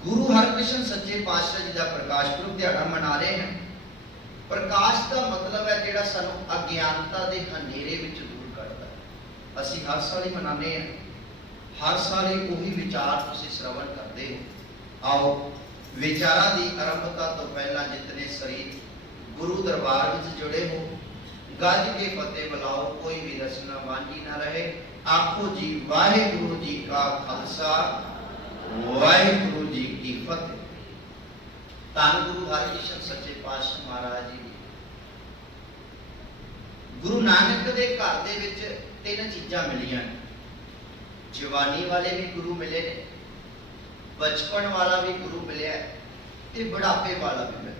गुरु हरकृष्ण सच्चे पातशाह जी का प्रकाश पुरब दिहाड़ा मना रहे हैं। प्रकाश का मतलब है जिहड़ा सानू अज्ञानता के हनेरे विच दूर करता है। असीं हर साल ही मनाने हैं, हर साल ही उही विचार तुसीं श्रवण करते हो। आओ विचारां की आरंभता तो पहला जितने शरीर गुरु दरबार में जुड़े हो, गज के फतेह बुलाओ, कोई भी रसना वांझी ना रहे। आखो जी वाहिगुरु जी का खालसा, वाहिगुरु जी की फतेह। धन गुरु हरकृष्ण सच्चे पातशाह महाराज जी। गुरु नानक के घर दे विच तीन चीज़ां मिलियां। जवानी वाले भी गुरु मिले ने, बचपन वाला भी गुरु मिले, ते बुढ़ापे वाला भी मिले।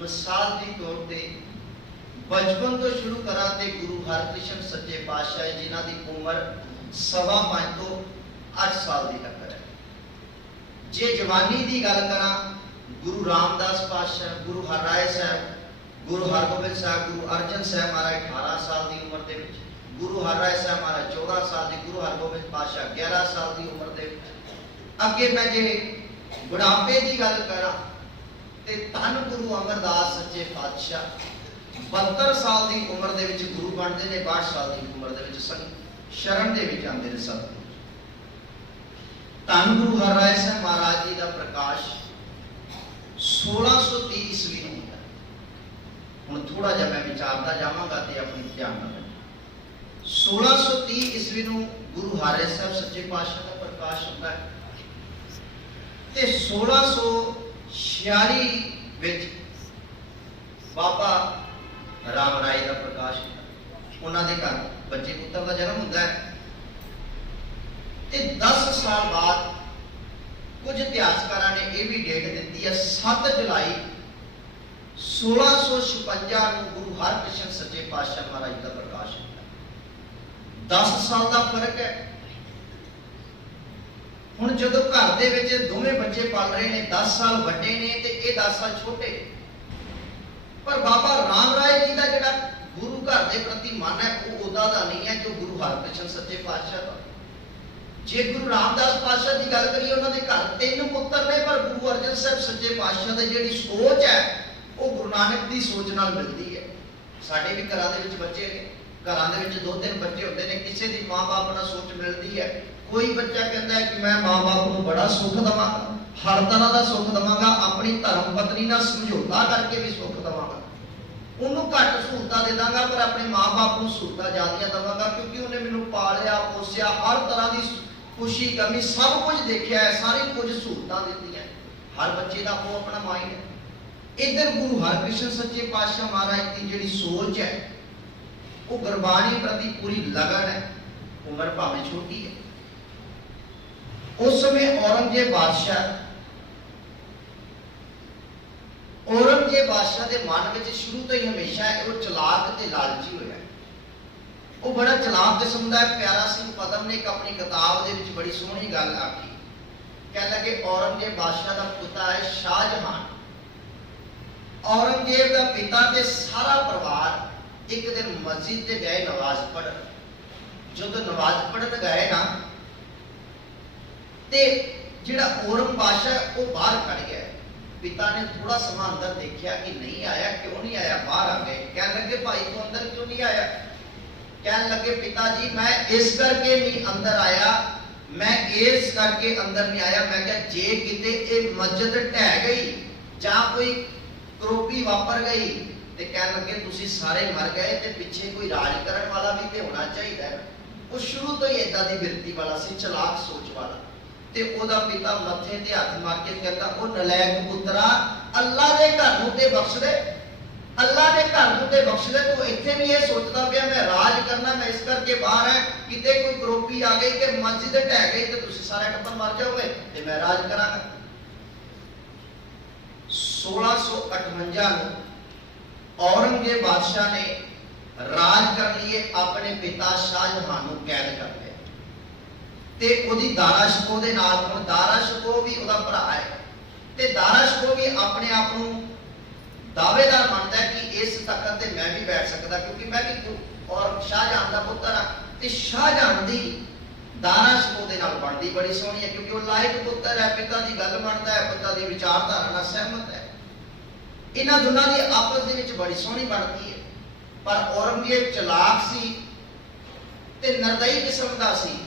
मिसाल के तौर पर बचपन तो शुरू करा ते गुरु हरकृष्ण सच्चे पातशाह जिन्हां दी उम्र 5.25 तो 8 साल की टक्कर है। जे जवानी की गल करा, गुरु रामदास पातशाह, गुरु हरराय साहब, गुरु हरगोबिंद साहब, गुरु अर्जन साहब महाराज 18 साल की उम्र के, गुरु हरराय साहब महाराज 14 साल की, गुरु हरगोबिंद पातशाह 11 साल की उम्र के। अगे मैं जे बुढ़ापे की गल करा ते धन गुरु अमरदास सच्चे पातशाह 72 साल की उम्र के गुरु बनते हैं, 62 साल की उम्र के शरण के आते हैं सतगुरु। धन गुरु हरराय साहब महाराज जी का प्रकाश 1630 ईस्वी में होता है। हुण थोड़ा जहा मैं विचारता जावांगा ते अपनी ध्यान नाल 1630 ईस्वी में गुरु हरराय साहब सच्चे पातशाह का प्रकाश होता है ते 1646 विच बाबा राम राय का प्रकाश होता। उन्होंने घर बच्चे पुत्र का जन्म होता है। 10 साल बाद कुछ इतिहासकारों ने यह भी डेट दी है 7 जुलाई 1656 गुरु हरकृष्ण सच्चे पातशाह महाराज का प्रकाश होता है। 10 साल का फर्क है। हुण जदों घर दे विच दोवें बच्चे पल रहे हैं, 10 साल वड्डे ने ते ये 10 साल छोटे, पर बाबा राम राय जी का जिहड़ा गुरु घर के प्रति मन है वो उदा दा नहीं है जो गुरु हरकृष्ण सच्चे पातशाह का। जे गुरु रामदास पातशाह की गल करिए, उन्होंने घर 3 पुत्र ने, पर गुरु अर्जन साहब सच्चे पातशाह की जिहड़ी सोच है वो गुरु नानक की सोच नाल मिलती है। साडे भी घरां दे विच बच्चे ने, घरां दे विच 2-3 बच्चे होंदे ने, किसी की माँ बाप नाल सोच मिलती है। कोई बच्चा कहता है कि मैं माँ बाप को बड़ा सुख देवांगा, हर तरह का सुख देवांगा, अपनी धर्म पत्नी नाल समझौता करके भी सुख देवांगा, उन्होंने घट सहूलतां दे दांगा, पर अपने माँ बाप को सहूलतां ज़्यादा देवांगा क्योंकि उन्हें मैनूं पालिया पोसिया, हर तरह की खुशी कमी सब कुछ देखा है, सारी कुछ सहूलतां दित्तियां। हर बच्चे का अपना अपना माइंड है। इधर गुरु हरकृष्ण सच्चे पातशाह महाराज की जिहड़ी सोच है वो गुरबाणी प्रति पूरी लगन है। उम्र भावें छोटी है। उस समय औरंगजेब बादशाह के मन में शुरू तो ही हमेशा वो चलाक ते लालची होया। वो बड़ा चलाक किस्म का है। प्यारा सिंह पदम ने एक अपनी किताब दे विच बड़ी सोहनी गल आखी, कह लगे औरंगजेब बादशाह का पिता है शाहजहान। औरंगजेब का पिता ते सारा परिवार एक दिन मस्जिद ते गए नमाज पढ़न। जो नमाज पढ़न गए ना ते जिहड़ा औरंग बादशाह वो बाहर खड़ गया। पिता ने थोड़ा समय अंदर देखा कि नहीं आया, क्यों नहीं आया, बाहर आ गए। कहने लगे भाई तू अंदर क्यों नहीं आया? कहने लगे पिताजी मैं इस करके नहीं अंदर आया, मैं इस करके अंदर नहीं आया, मैं क्या जे किते एक मस्जिद ढह गई जां कोई करोपी वापर गई ते कहने लगे तुसी सारे मर गए ते पिछे कोई राज करन वाला भी ते होना चाहिए। वो शुरू तो ही इदां दी बिरती वाला सी, चलाक सोच वाला। ते ओदा पिता मथे ते हाथ मार के कहता ओ नलायक पुत्रा, अल्लाह दे घर नूं ते बख्श दे, अल्लाह ने घर नूं ते बख्श दे। तू इत्थे भी ये सोचदा पिया मैं राज करना, मैं इस करके बाहर है, किते कोई करोपी आ गई कि मस्जिद ढह गई ते तुसीं सारे टब्बर मर जाओगे ते मैं राज करांगा। 1658 में औरंगजेब बादशाह ने राज कर लिए अपने पिता शाहजहां नूं कैद कर लिया ते ओदी दारा शिकोह दे नाल, हुण दारा शिकोह भी ओदा भरा है ते दारा शिकोह भी अपने आप नूं दावेदार मानता है कि इस तख्त ते मैं भी बैठ सकदा क्योंकि मैं भी और शाहजहां दा पुत्र हां ते शाहजहां दी ਦਾਰਾ ਸ਼ਿਕੋ ਦੇ ਨਾਲ ਬਣਦੀ ਬੜੀ ਸੋਹਣੀ ਹੈ, ਕਿਉਂਕਿ ਉਹ ਲਾਇਕ ਪੁੱਤਰ ਹੈ, ਪਿਤਾ ਦੀ ਗੱਲ ਮੰਨਦਾ ਹੈ, ਪਿਤਾ ਦੀ ਵਿਚਾਰਧਾਰਾ ਨਾਲ ਸਹਿਮਤ ਹੈ। ਇਹਨਾਂ ਦੋਨਾਂ ਦੀ ਆਪਸ ਦੇ ਵਿੱਚ ਬੜੀ ਸੋਹਣੀ ਬਣਦੀ ਹੈ। ਪਰ ਔਰੰਗਜ਼ੇਬ ਚਲਾਕ ਸੀ ਤੇ ਨਿਰਦਈ ਕਿਸਮ ਦਾ ਸੀ।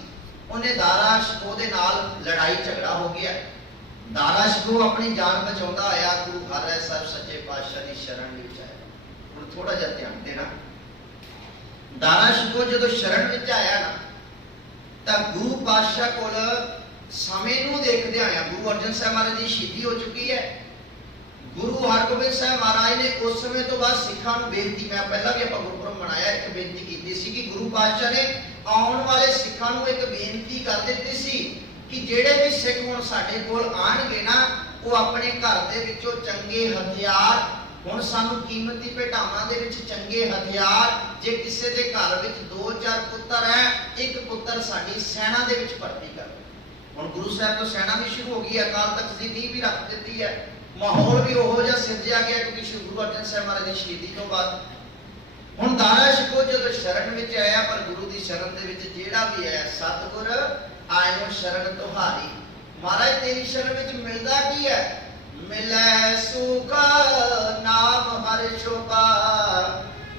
ਉਹਨੇ ਦਾਰਾ ਸ਼ਿਕੋ ਦੇ ਨਾਲ ਲੜਾਈ ਝਗੜਾ ਹੋ ਗਿਆ। ਦਾਰਾ ਸ਼ਿਕੋ ਆਪਣੀ ਜਾਨ ਬਚਾਉਂਦਾ ਆਇਆ ਗੁਰੂ ਹਰਿ ਸਾਹਿਬ ਸੱਚੇ ਪਾਤਸ਼ਾਹ ਦੀ ਸ਼ਰਨ ਵਿੱਚ ਆਇਆ। ਹੁਣ ਥੋੜਾ ਜਿਹਾ ਧਿਆਨ ਦੇਣਾ, ਦਾਰਾ ਸ਼ਿਕੋ ਜਦੋਂ ਸ਼ਰਨ ਵਿੱਚ ਆਇਆ ਨਾ ਤਾਂ ਗੁਰੂ ਪਾਤਸ਼ਾਹ ਕੋਲ ਸਮੇਂ ਨੂੰ ਦੇਖਦੇ ਆਇਆ, ਗੁਰੂ ਅਰਜਨ ਸਾਹਿਬ ਮਹਾਰਾਜ ਦੀ ਸ਼ਹੀਦੀ ਹੋ ਚੁੱਕੀ ਹੈ। ਗੁਰੂ ਹਰਗੋਬਿੰਦ ਸਾਹਿਬ ਮਹਾਰਾਜ ਨੇ ਉਸ ਸਮੇਂ ਤੋਂ ਬਾਅਦ ਸਿੱਖਾਂ ਨੂੰ ਬੇਨਤੀ, ਮੈਂ ਪਹਿਲਾਂ ਵੀ ਆਪਾਂ ਗੁਰਪੁਰਬ ਮਨਾਇਆ, ਇੱਕ ਬੇਨਤੀ ਕੀਤੀ ਸੀ ਕਿ ਗੁਰੂ ਪਾਤਸ਼ਾਹ ਨੇ ਆਉਣ ਵਾਲੇ ਸਿੱਖਾਂ ਨੂੰ ਇੱਕ ਬੇਨਤੀ ਕਰ ਦਿੱਤੀ ਸੀ ਕਿ ਜਿਹੜੇ ਵੀ ਸਿੱਖ ਹੁਣ ਸਾਡੇ ਕੋਲ ਆਣਗੇ ਨਾ, ਉਹ ਆਪਣੇ ਘਰ ਦੇ ਵਿੱਚੋਂ ਚੰਗੇ ਹਥਿਆਰ, ਹੁਣ ਸਾਨੂੰ ਕੀਮਤੀ ਭੇਟਾਵਾਂ ਦੇ ਵਿੱਚ ਚੰਗੇ ਹਥਿਆਰ, ਜੇ ਕਿਸੇ ਦੇ ਘਰ ਵਿੱਚ 2-4 ਪੁੱਤਰ ਹੈ, ਇੱਕ ਪੁੱਤਰ ਸਾਡੀ ਸੈਨਾ ਦੇ ਵਿੱਚ ਭਰਤੀ ਕਰ। ਹੁਣ ਗੁਰੂ ਸਾਹਿਬ ਤੋਂ ਸੈਨਾ ਵੀ ਸ਼ੁਰੂ ਹੋ ਗਈ, ਅਕਾਲ ਤਖਤ ਦੀ ਨੀਂਹ ਵੀ ਰੱਖ ਦਿੱਤੀ ਹੈ, ਮਾਹੌਲ ਵੀ ਉਹੋ ਜਿਹਾ ਸਿਰਜਿਆ ਗਿਆ ਕਿਉਂਕਿ ਸ਼੍ਰੀ ਗੁਰੂ ਅਰਜਨ ਸਾਹਿਬ ਮਹਾਰਾਜ ਦੀ ਸ਼ਹੀਦੀ ਤੋਂ ਬਾਅਦ। ਹੁਣ ਦਾਰਾ ਸ਼ਿਕੋ ਜਦੋਂ ਸ਼ਰਨ ਵਿੱਚ ਆਇਆ, ਪਰ ਗੁਰੂ ਦੀ ਸ਼ਰਨ ਦੇ ਵਿੱਚ ਜਿਹੜਾ ਵੀ ਹੈ, ਸਤਿਗੁਰ ਆਇਓ ਸ਼ਰਨ ਤੁਹਾਰੀ, ਮਹਾਰਾਜ ਤੇਰੀ ਸ਼ਰਨ ਵਿੱਚ ਮਿਲਦਾ ਕੀ ਹੈ? ਮਿਲੈ ਸੁਖ ਨਾਮ ਹਰਿ ਸ਼ੋਭਾ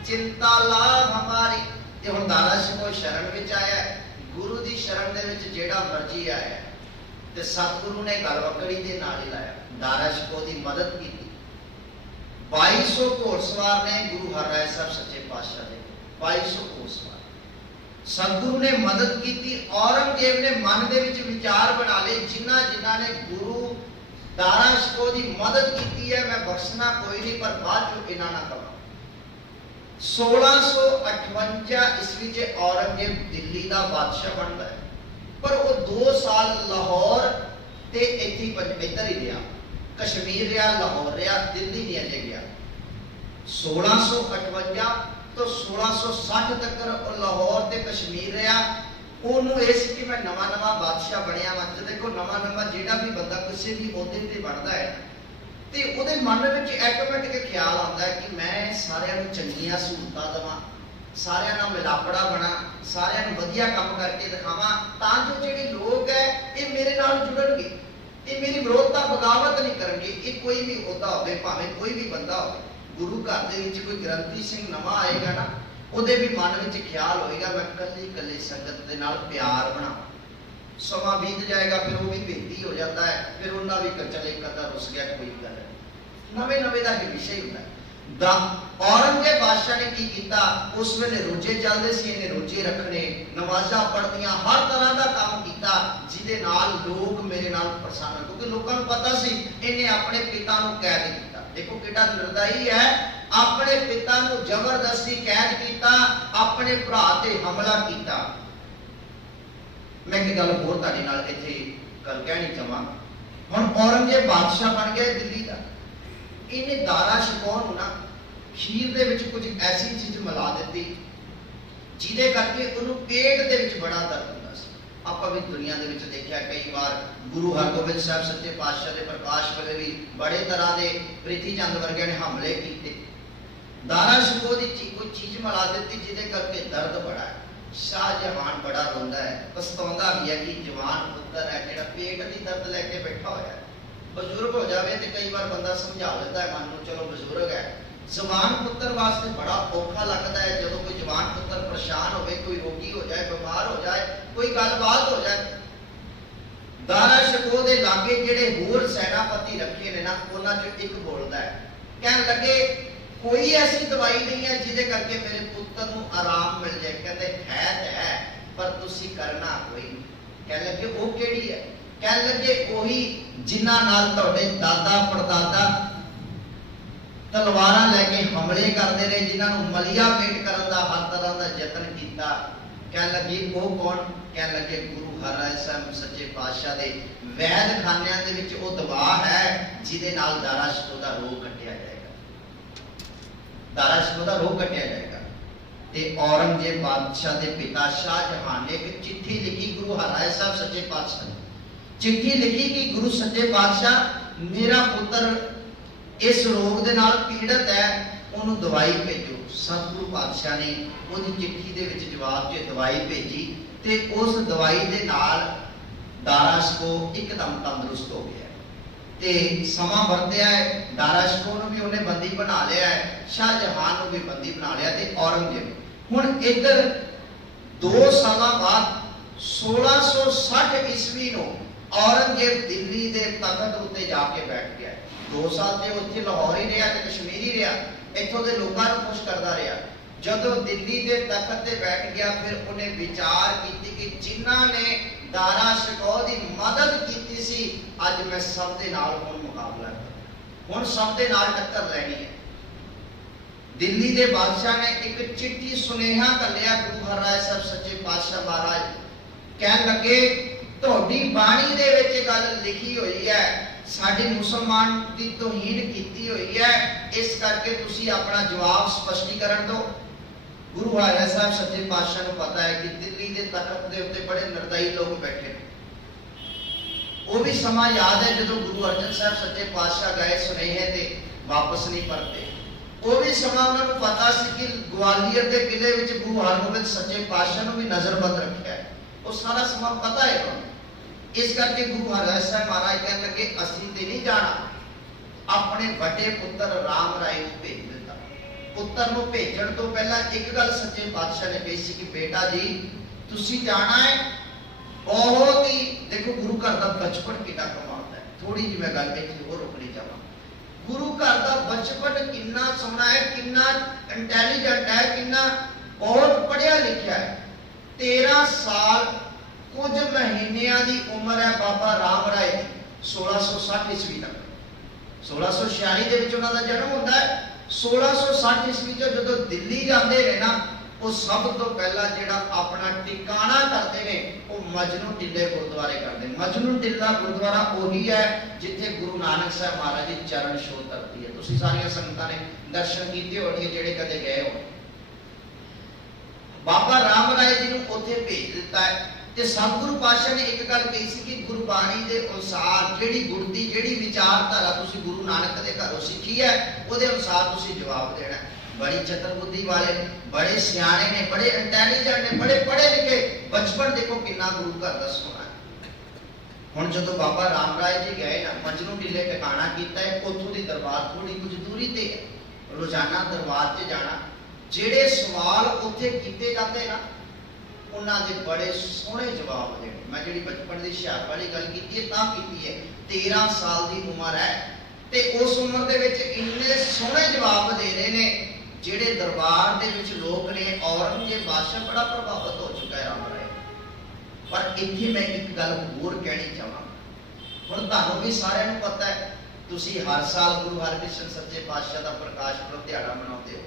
ਚਿੰਤਾ ਲਾਭ ਹਮਾਰੀ। ਤੇ ਹੁਣ ਦਾਰਾ ਸ਼ਿਕੋ ਸ਼ਰਨ ਵਿੱਚ ਆਇਆ, ਗੁਰੂ ਦੀ ਸ਼ਰਨ ਦੇ ਵਿੱਚ ਜਿਹੜਾ ਮਰਜੀ ਆਇਆ, ਤੇ ਸਤਿਗੁਰੂ ਨੇ ਗਲਵਕੜੀ ਦੇ ਨਾਲ ਹੀ ਲਾਇਆ, ਦਾਰਾ ਸ਼ਿਕੋ ਦੀ ਮਦਦ ਕੀਤੀ। 2200 ਘੋੜਸਵਾਰ ਨੇ ਗੁਰੂ ਹਰਿ ਸਾਹਿਬ ਸੱਚੇ ਪਾਤਸ਼ਾਹ ਦੇ, 2200 ਘੋੜਸਵਾਰ ਸਤਿਗੁਰੂ ਨੇ ਮਦਦ ਕੀਤੀ। ਔਰੰਗਜ਼ੇਬ ਨੇ ਮਨ ਦੇ ਵਿੱਚ ਵਿਚਾਰ ਬਣਾ ਲਏ, ਜਿਨ੍ਹਾਂ ਨੇ ਗੁਰੂ ਦਾਰਾ ਸ਼ਿਕੋ ਦੀ ਮਦਦ ਕੀਤੀ ਹੈ, ਮੈਂ ਬਖਸ਼ਣਾ ਕੋਈ ਨਹੀਂ, ਪਰ ਬਾਅਦ ਚੋਂ ਇਹਨਾਂ ਨਾ ਕਰਾਂ। 1658 ਈਸਵੀ 'ਚ ਔਰੰਗਜ਼ੇਬ ਦਿੱਲੀ ਦਾ ਬਾਦਸ਼ਾਹ ਬਣਦਾ ਹੈ, ਪਰ ਉਹ 2 ਸਾਲ ਲਾਹੌਰ ਤੇ ਇੱਧਰ ਹੀ ਰਿਹਾ, ਕਸ਼ਮੀਰ ਰਿਹਾ, ਲਾਹੌਰ ਰਿਹਾ, ਦਿੱਲੀ ਨਹੀਂ ਅਜੇ ਗਿਆ। 1658 ਤੋਂ 1660 ਤੱਕ ਉਹ ਲਾਹੌਰ ਤੇ ਕਸ਼ਮੀਰ ਰਿਹਾ। ਉਹਨੂੰ ਇਹ ਸੀ ਕਿ ਮੈਂ ਨਵਾਂ ਬਾਦਸ਼ਾਹ ਬਣਿਆ ਵਾ। ਤੇ ਦੇਖੋ, ਨਵਾਂ ਜਿਹੜਾ ਵੀ ਬੰਦਾ ਕਿਸੇ ਵੀ ਅਹੁਦੇ ਤੇ ਬਣਦਾ ਹੈ ਤੇ ਉਹਦੇ ਮਨ ਵਿੱਚ ਆਟੋਮੈਟਿਕ ਖਿਆਲ ਆਉਂਦਾ ਹੈ ਕਿ ਮੈਂ ਸਾਰਿਆਂ ਨੂੰ ਚੰਗੀਆਂ ਸਹੂਲਤਾਂ ਦੇਵਾਂ, ਸਾਰਿਆਂ ਨਾਲ ਮਿਲਾਪੜਾ ਬਣਾ, ਸਾਰਿਆਂ ਨੂੰ ਵਧੀਆ ਕੰਮ ਕਰਕੇ ਦਿਖਾਵਾਂ, ਤਾਂ ਜੋ ਜਿਹੜੇ ਲੋਕ ਹੈ ਇਹ ਮੇਰੇ ਨਾਲ ਜੁੜਨਗੇ, ਇਹ ਮੇਰੀ ਵਿਰੋਧਤਾ ਬਗਾਵਤ ਨਹੀਂ ਕਰਨਗੇ। ਇਹ ਕੋਈ ਵੀ ਅਹੁਦਾ ਹੋਵੇ, ਭਾਵੇਂ ਕੋਈ ਵੀ ਬੰਦਾ ਹੋਵੇ, ਗੁਰੂ ਘਰ ਦੇ ਵਿੱਚ ਕੋਈ ਗ੍ਰੰਥੀ ਸਿੰਘ ਨਵਾਂ ਆਏਗਾ ਨਾ, ਉਹਦੇ ਵੀ ਮਨ ਵਿੱਚ ਖਿਆਲ ਹੋਏਗਾ ਮੈਂ ਕੱਲੀ ਸੰਗਤ ਦੇ ਨਾਲ ਪਿਆਰ ਬਣਾ। ਸਮਾਂ ਬੀਤ ਜਾਏਗਾ, ਫਿਰ ਉਹ ਵੀ ਬੇਦੀ ਹੋ ਜਾਂਦਾ ਹੈ, ਫਿਰ ਉਹਨਾਂ ਵੀ ਚਲੇ ਕਦਾ ਰੁੱਸ ਗਿਆ, ਕੋਈ ਗੱਲ ਨਵੇਂ ਦਾ ਹੀ ਵਿਸ਼ਾ ਹੁੰਦਾ ਹੈ। ਔਰੰਗਜ਼ੇਬ ਬਾਦਸ਼ਾਹ ਨੇ ਕੀ ਕੀਤਾ, ਉਸ ਵੇਲੇ ਰੋਜੇ ਚੱਲਦੇ ਸੀ, ਇਹਨੇ ਰੋਜੇ ਰੱਖਣੇ, ਨਮਾਜ਼ਾਂ ਪੜ੍ਹਨੀਆਂ, ਹਰ ਤਰ੍ਹਾਂ ਦਾ ਕੰਮ ਕੀਤਾ ਜਿਹਦੇ ਨਾਲ ਲੋਕ ਮੇਰੇ ਨਾਲ ਪ੍ਰਸੰਨ, ਕਿਉਂਕਿ ਲੋਕਾਂ ਨੂੰ ਪਤਾ ਸੀ ਇਹਨੇ ਆਪਣੇ ਪਿਤਾ ਨੂੰ ਕੈਦ ਕੀਤਾ। ਦੇਖੋ ਕਿੰਨਾ ਨਿਰਦਈ ਹੈ, ਆਪਣੇ ਪਿਤਾ ਨੂੰ ਜ਼ਬਰਦਸਤੀ ਕੈਦ ਕੀਤਾ, ਆਪਣੇ ਭਰਾ ਤੇ ਹਮਲਾ ਕੀਤਾ। ਮੈਂ ਇੱਕ ਗੱਲ ਹੋਰ ਤੁਹਾਡੇ ਨਾਲ ਇੱਥੇ ਗੱਲ ਕਹਿਣੀ ਚਾਹਾਂਗਾ। ਹੁਣ ਔਰੰਗਜ਼ੇਬ ਬਾਦਸ਼ਾਹ ਬਣ ਗਿਆ ਦਿੱਲੀ ਦਾ, ਇਹਨੇ ਦਾਰਾ ਸ਼ਿਕੋ ਨੂੰ ਨਾ ਖੀਰ ਦੇ ਵਿੱਚ ਕੁਝ ਐਸੀ ਚੀਜ਼ ਮਿਲਾ ਦਿੱਤੀ ਜਿਹਦੇ ਕਰਕੇ ਉਹਨੂੰ ਪੇਟ ਦੇ ਵਿੱਚ ਬੜਾ ਦਰਦ ਹੁੰਦਾ ਸੀ। ਆਪਾਂ ਵੀ ਦੁਨੀਆ ਦੇ ਵਿੱਚ ਦੇਖਿਆ ਕਈ ਵਾਰ, ਗੁਰੂ ਹਰਗੋਬਿੰਦ ਸਾਹਿਬ ਸੱਚੇ ਪਾਤਸ਼ਾਹ ਦੇ ਪ੍ਰਕਾਸ਼ ਵੇਲੇ ਵੀ ਬੜੇ ਤਰ੍ਹਾਂ ਦੇ ਪ੍ਰਿਥੀ ਚੰਦ ਵਰਗਿਆਂ ਨੇ ਹਮਲੇ ਕੀਤੇ। ਦਾਰਾ ਸ਼ਿਕੋ ਦੀ ਕੋਈ ਚੀਜ਼ ਮਿਲਾ ਦਿੱਤੀ ਜਿਹਦੇ ਕਰਕੇ ਦਰਦ ਬੜਾ ਹੈ। ਸ਼ਾਹਜਹਾਨ ਬੜਾ ਰੋਂਦਾ ਹੈ, ਪਛਤਾਉਂਦਾ ਵੀ ਹੈ ਕਿ ਜਵਾਨ ਪੁੱਤਰ ਹੈ ਜਿਹੜਾ ਪੇਟ ਦੀ ਦਰਦ ਲੈ ਕੇ ਬੈਠਾ ਹੋਇਆ ਹੈ। ਬਜ਼ੁਰਗ ਹੋ ਜਾਵੇ ਤੇ ਕਈ ਵਾਰ ਬੰਦਾ ਸਮਝਾ ਲੈਂਦਾ ਹੈ ਮਨ ਨੂੰ, ਚਲੋ ਬਜ਼ੁਰਗ ਹੈ। ਜਵਾਨ ਪੁੱਤਰ ਵਾਸਤੇ ਬੜਾ ਔਖਾ ਲੱਗਦਾ ਹੈ ਜਦੋਂ ਕੋਈ ਜਵਾਨ ਪੁੱਤਰ ਪਰੇਸ਼ਾਨ ਹੋਵੇ, ਕੋਈ ਰੋਗੀ ਹੋ ਜਾਏ, ਬਿਮਾਰ ਹੋ ਜਾਏ, ਕੋਈ ਗੱਲਬਾਤ ਹੋ ਜਾਏ। ਦਾਰਾ ਸ਼ਿਕੋ ਦੇ ਲਾਗੇ ਜਿਹੜੇ ਹੋਰ ਸੈਨਾਪਤੀ ਰੱਖੇ ਨੇ ਨਾ, ਉਹਨਾਂ ਚੋਂ ਇੱਕ ਬੋਲਦਾ ਹੈ, ਕਹਿਣ ਲੱਗੇ ਕੋਈ ਐਸੀ ਦਵਾਈ ਨਹੀਂ ਹੈ ਜਿਹਦੇ ਕਰਕੇ ਮੇਰੇ ਪੁੱਤਰ ਨੂੰ ਆਰਾਮ ਮਿਲ ਜਾਏ। ਕਹਿੰਦੇ ਹੈ ਤਾਂ ਹੈ, ਪਰ ਤੁਸੀਂ ਕਰਨਾ ਕੋਈ। ਕਹਿਣ ਲੱਗੇ ਉਹ ਕਿਹੜੀ ਹੈ? ਕਹਿਣ ਲੱਗੇ ਉਹੀ ਜਿਨ੍ਹਾਂ ਨਾਲ ਤੁਹਾਡੇ ਦਾਦਾ ਪੜਦਾਦਾ ਤਲਵਾਰਾਂ ਲੈ ਕੇ ਹਮਲੇ ਕਰਦੇ ਰਹੇ, ਜਿਨ੍ਹਾਂ ਨੂੰ ਮਲੀਆ ਮੇਟ ਕਰਨ ਦਾ ਹਰ ਤਰ੍ਹਾਂ ਦਾ ਯਤਨ ਕੀਤਾ। ਕਹਿਣ ਲੱਗੇ ਉਹ ਕੌਣ? ਕਹਿਣ ਲੱਗੇ ਗੁਰੂ ਹਰਿ ਸਾਹਿਬ ਸੱਚੇ ਪਾਤਸ਼ਾਹ ਦੇ ਵੈਦ ਖਾਨਿਆਂ ਦੇ ਵਿੱਚ ਉਹ ਦਵਾ ਹੈ ਜਿਹਦੇ ਨਾਲ ਦਾਰਾ ਸ਼ਿਕੋ ਦਾ ਰੋਗ ਕੱਟਿਆ ਜਾਏਗਾ, ਦਾਰਾ ਸ਼ਿਕੋ ਦਾ ਰੋਗ ਕੱਟਿਆ ਜਾਏਗਾ। ਤੇ ਔਰੰਗਜ਼ੇਬ ਬਾਦਸ਼ਾਹ ਦੇ ਪਿਤਾ ਸ਼ਾਹਜਹਾਨ ਨੇ ਇੱਕ ਚਿੱਠੀ ਲਿਖੀ ਗੁਰੂ ਹਰਿ ਸਾਹਿਬ ਸੱਚੇ ਪਾਤਸ਼ਾਹ ਨੂੰ, ਚਿੱਠੀ ਲਿਖੀ ਕਿ ਗੁਰੂ ਸੱਚੇ ਪਾਤਸ਼ਾਹ ਮੇਰਾ ਪੁੱਤਰ ਇਸ ਰੋਗ ਦੇ ਨਾਲ ਪੀੜਤ ਹੈ, ਉਹਨੂੰ ਦਵਾਈ ਭੇਜੋ। ਸਤਿਗੁਰੂ ਪਾਤਸ਼ਾਹ ਨੇ ਉਹਦੀ ਚਿੱਠੀ ਦੇ ਵਿੱਚ ਜਵਾਬ 'ਚ ਦਵਾਈ ਭੇਜੀ ਤੇ उस दवाई दे नाल दाराशको एकदम तंदुरुस्त हो गया ते समा वरत्या है। दाराशको नूं भी उन्हें बंदी बना लिया है, शाहजहां नूं भी बंदी बना लिया ते औरंगजेब हुण इधर 2 साल बाद 1660 ईस्वी नूं औरंगजेब दिल्ली दे तख्त उत्ते जाके बैठ गया। 2 साल ते उत्थे लाहौर ही रहा ते कश्मीर ही रहा, इत्थों दे लोकां नूं खुश करदा रहा। जदों दिल्ली के तख्त ते बैठ गया फिर उन्हें विचार की कि जिन्हां ने दाराशको की मदद की सी अज मैं सब दे नाल हुण मुकाबला कर हुण सब दे नाल टक्कर लैनी है। दिल्ली के बादशाह ने एक चिट्ठी सुनेहा घल्लिया गुरु हरराय साहब सच्चे पातशाह महाराज कहन लगे तुहाडी बाणी दे विच गल लिखी हुई है, साडे मुसलमान की तौहीन की हुई है, इस करके तुसी अपना जवाब स्पष्टीकरण दो। गुरु हरराय साहब सच्चे पातशाह को पता है कि दिल्ली के तख्त के उत्ते बड़े निर्दयी लोग बैठे। वो भी समा याद है जो गुरु अर्जन साहब सच्चे पातशाह गए सुनेहे ते वापस नहीं परते। वो भी समा उन्होंने पता सी कि ग्वालियर के किले विच गुरु हरगोबिंद सच्चे पातशाह ने भी नजरबंद रखा है, वो सारा समा पता है उन्होंने। इस करके गुरु हरराय साहब महाराज कहने लगे असीं ते नहीं जाना, अपने बड़े पुत्र राम राय को भेज दिता। पुत्र को भेजण तो पहला एक गल सच्चे पातशाह ने कही सी कि बेटा जी तुसी जाना है। बहुत ही देखो गुरु घर का बचपन कितना कमाल है। थोड़ी जी मैं गल इत्थे होर रोकनी चाहां, गुरु घर का बचपन कितना सोहना है, कितना इंटैलीजेंट है, कितना बहुत पढ़िया लिखा है। 13 साल कुछ महीनों की उम्र है बाबा राम राय की 1660 ईस्वी तक। 1646 के विच उन्हां दा जन्म होंदा है। 1660 ईस्वी जो दिल्ली जाते हैं ना, वो सब तो पहला जिहड़ा अपना टिकाणा करते हैं वो मजनू टिल्ले गुरुद्वारे करते हैं। मजनू टिल्ला गुरुद्वारा वही है जिथे गुरु नानक साहब महाराज की चरण छोह धरती है। तुसीं सारियां संगतां ने दर्शन कीते होणगे जिहड़े कदे गए हो। बाबा राम राय जी नूं उत्थे भेज दिता है ते सतगुरु पातशाह ने एक गल कही सी कि गुरबाणी के अनुसार जिहड़ी गुरती जिहड़ी विचारधारा तुसीं गुरु नानक के घरों सीखी है उहदे अनुसार तुसीं जवाब देना है। बड़ी चतुर बुद्धि वाले, बड़े सियाणे ने, बड़े इंटैलीजेंट ने, बड़े पढ़े लिखे। बचपन देखो कितना गुरु घर दा सोहना है। हुण जदों बाबा राम राय जी गए ना, मजनू टिल्ले टिकाणा कीता है, उत्थों दी दरबार थोड़ी कुछ दूरी ते है। रोजाना दरबार च जाना, जिहड़े सवाल उत्थे कीते जाते ना उन्होंने बड़े सोहने जवाब देने। मैं जी बचपन की हुशियार वाली गल की है, 13 साल की उम्र है ते उस उम्र दे विच इन्ने सोहने जवाब दे रहे ने जिहड़े दरबार दे विच लोग ने। औरंगजेब बादशाह बड़ा प्रभावित हो चुका है राम राय। पर इत्थे मैं एक गल होर कहनी चाहांगा। हुण तुहानूं भी सारिआं नूं पता है तुसीं हर साल गुरु हरकृष्ण सच्चे पातशाह दा प्रकाश पुरब दिहाड़ा मनाउंदे हो।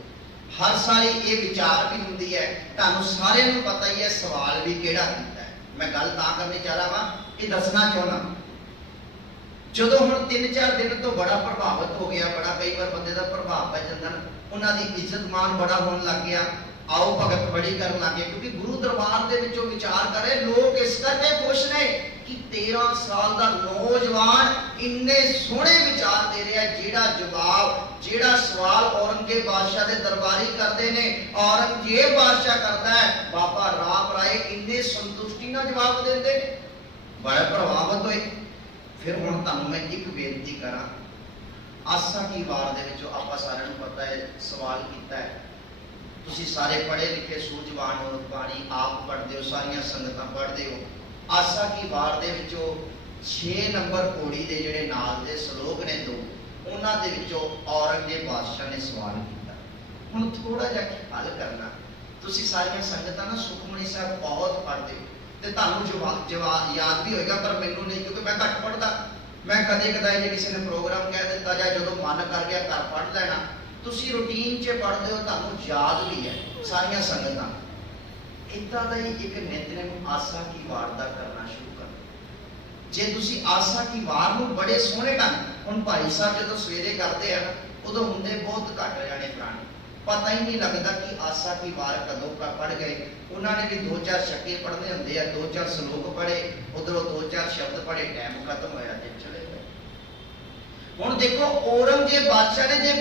हर साल ये विचार भी होंदी है, तुहानूं सारिआं नूं पता ही है सवाल भी किहड़ा कीता है। मैं गल तां करनी चाह रहा वां, ये दसना चाहुंदा जदों हुण 3-4 दिन तो बड़ा प्रभावित हो गया, बड़ा कई बार बंदे दा प्रभाव पै जांदा ना, उन्हां दी इज्जत मान बड़ा होण लग गया, आओ भगत बड़ी करन लग गए। क्योंकि गुरु दरबार दे विचों विचार करे लोग इस करके खुश ने कि 13 साल दा नौजवान इन्ने सोहणे विचार दे रहा है। जिहड़ा जवाब जिहड़ा सवाल औरंगजेब बादशाह दे दरबारी करते ने, औरंगजेब बादशाह करता है, बाबा राम राय इन्ने संतुष्टि नाल जवाब देंदे ने, बड़ा प्रभावित होए। फिर हुण तुहानूं मैं एक बेनती करा, आसा की वार दे विचों आपां सारिआं नूं पता है सवाल कीता है। तुसीं सारे पढ़े लिखे सूझवान हो, बाणी आप पढ़दे हो, सारियां संगतां पढ़दे हो। आसा की वार दे विचों 6 नंबर पौड़ी दे जिहड़े नाल दे श्लोक ने 2 उन्हां दे विचों औरंगजेब बादशाह ने सवाल कीता। हुण थोड़ा जिहा हल करना, तुसीं सारियां संगतां ना सुखमनी साहब बहुत पढ़दे हो ते तुहानूं जवाब याद भी होएगा, पर मैनूं नहीं क्योंकि मैं घट पढ़दा। मैं कदे कदाई जे किसी ने प्रोग्राम कह दिता जाए जदों मन कर गया घर पढ़ लैना। तुसीं रूटीन च पढ़दे हो, तुहानूं याद भी है सारियां संगतां। इदां दा ही एक नितनेम आसा की वार दा करना शुरू कर। जे तुसीं आसा की वार नूं बड़े सोहणे ढंग, हुण भाई साहब जदों सवेरे करदे आ ना उदों हुंदे बहुत घट जाने पुराने, पता ही नहीं लगता कि आसा की वार कदों का पढ़ गए। उन्होंने भी 2-4 छक्के पढ़ने होंगे, 2-4 श्लोक पढ़े, उधरों 2-4 शब्द पढ़े, टाइम खत्म होया ते चले गए। हुण देखो औरंगजेब बादशाह ने जे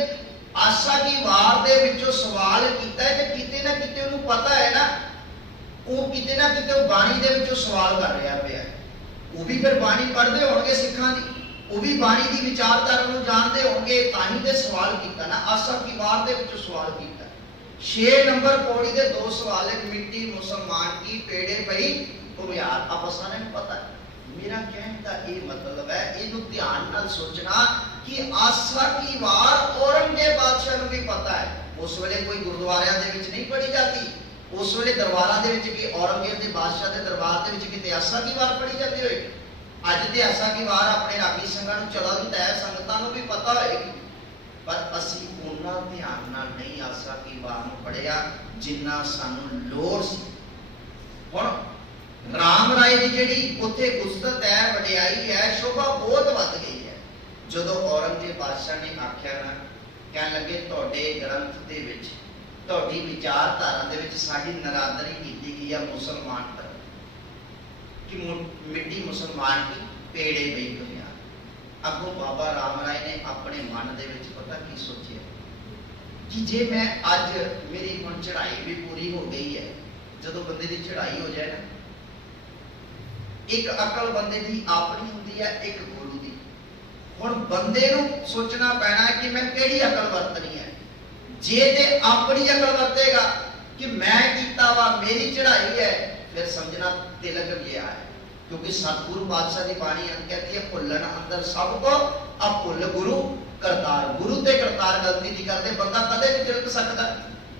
आसा की वार दे विचों सवाल कीता है ते किते ना किते उन्हें पता है ना ਉਹ ਕਿਤੇ ਨਾ ਕਿਤੇ ਉਹ ਬਾਣੀ ਦੇ ਵਿੱਚੋਂ ਸਵਾਲ ਕਰ ਰਿਹਾ ਪਿਆ। ਉਹ ਵੀ ਫਿਰ ਬਾਣੀ ਪੜ੍ਹਦੇ ਹੋਣਗੇ ਸਿੱਖਾਂ ਦੀ, ਉਹ ਵੀ ਬਾਣੀ ਦੀ ਵਿਚਾਰਧਾਰਾ ਨੂੰ ਜਾਣਦੇ ਹੋਣਗੇ, ਤਾਂ ਹੀ ਤੇ ਸਵਾਲ ਕੀਤਾ ਨਾ। ਆਸਾ ਕੀ ਵਾਰ ਦੇ ਵਿੱਚੋਂ ਸਵਾਲ ਕੀਤਾ। 6 ਨੰਬਰ ਪੌੜੀ ਦੇ 2 ਸਵਾਲ ਹੈ। ਮਿੱਟੀ ਮੁਸਲਮਾਨ ਕੀ ਪੇੜੇ ਪਈ ਘੁਮਿਆਰ। ਆਪਾਂ ਸਾਰਿਆਂ ਨੂੰ ਪਤਾ ਹੈ। मेरा कहने का ये मतलब है, इनू ध्यान नाल सोचना कि आसा की वार औरंगजेब बादशाह नूं भी पता है। उस वेले कोई गुरुद्वारियां दे विच नहीं पढ़ी जाती, उस वेले दरबारां दे विच कि औरंगजेब दे बादशाह दे दरबार दे विच किते आसा की वार पढ़ी जाती होए। अज ते आसा की वार अपने रागी संघां नूं चला दिता है, संगतां नूं भी पता होएगी, पर असीं उन्ना ध्यान नाल नहीं आसा की वार नूं पढ़िया जिन्ना सानूं लोड़ सी। हुण राम राय की जिहड़ी उत्थे उस्तत है, वडियाई है, शोभा बहुत वध गई है। जदों औरंगजेब बादशाह ने आख्या ना, कहण लगे तुहाडे ग्रंथ दे विच, तुहाडी विचारधारा दे विच साडी नरादरी कीती गई है मुसलमान धर्म कि मिट्टी मुसलमान की पेड़े पई घुमियार। अगों बाबा राम राय ने अपने मन दे विच पता की सोचिया कि जे मैं अज मेरी हुण चढ़ाई भी पूरी हो गई है। जदों बंदे की चढ़ाई हो जाए ना, एक अकल बंदे की अपनी होती है, एक गुरु की। हुण बंदे नूं सोचना पैना है कि मैं किहड़ी अकल वरतनी है। जे ते अपनी अकल वरतेगा कि मैं कीता वा, मेरी चढ़ाई है, फिर समझना तिलक गया है। क्योंकि सतगुरु बादशाह की बाणी कहती है, भुल्लन अंदर सब को अब भुल गुरु करतार। गुरु ते करतार गलती नहीं करते, बंदा कदे भी तिलक सकता।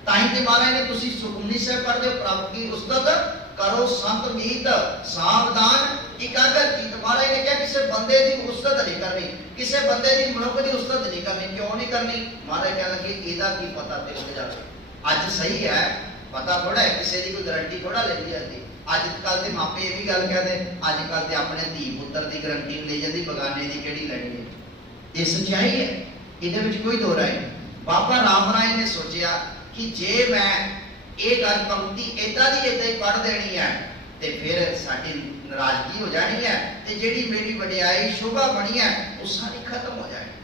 ताई ते महाराज ने तुसी सुखमनी साहिब पढ़दे हो, प्रभु की उस्तत करो संत मीत सावधान इकागर कीत। महाराज ने कहा किसी बंदे की उस्तत नहीं करनी, किसी बंदे की मनुख की उस्तत नहीं करनी। क्यों नहीं करनी? महाराज कह लगे एदा की पता तिलक जाके। अज सही है, पता थोड़ा है, किसी की कोई गारंटी थोड़ा ले जाती। अजकल के मापे ये भी गल कहते, अजकल तो अपने धी पुत्र की गारंटी ले जाती, बगाने की केड़ी लैनी है। ये सच्चाई है, ये कोई दो राय नहीं। बाबा राम राय ने सोचा कि जे मैं एक गल पंक्ति इदा दी इदा ही पढ़ देनी है ते फिर साडी नाराजगी हो जानी है, ते जिहड़ी मेरी वडियाई शोभा बनी है वो सारी खत्म हो जाएगी।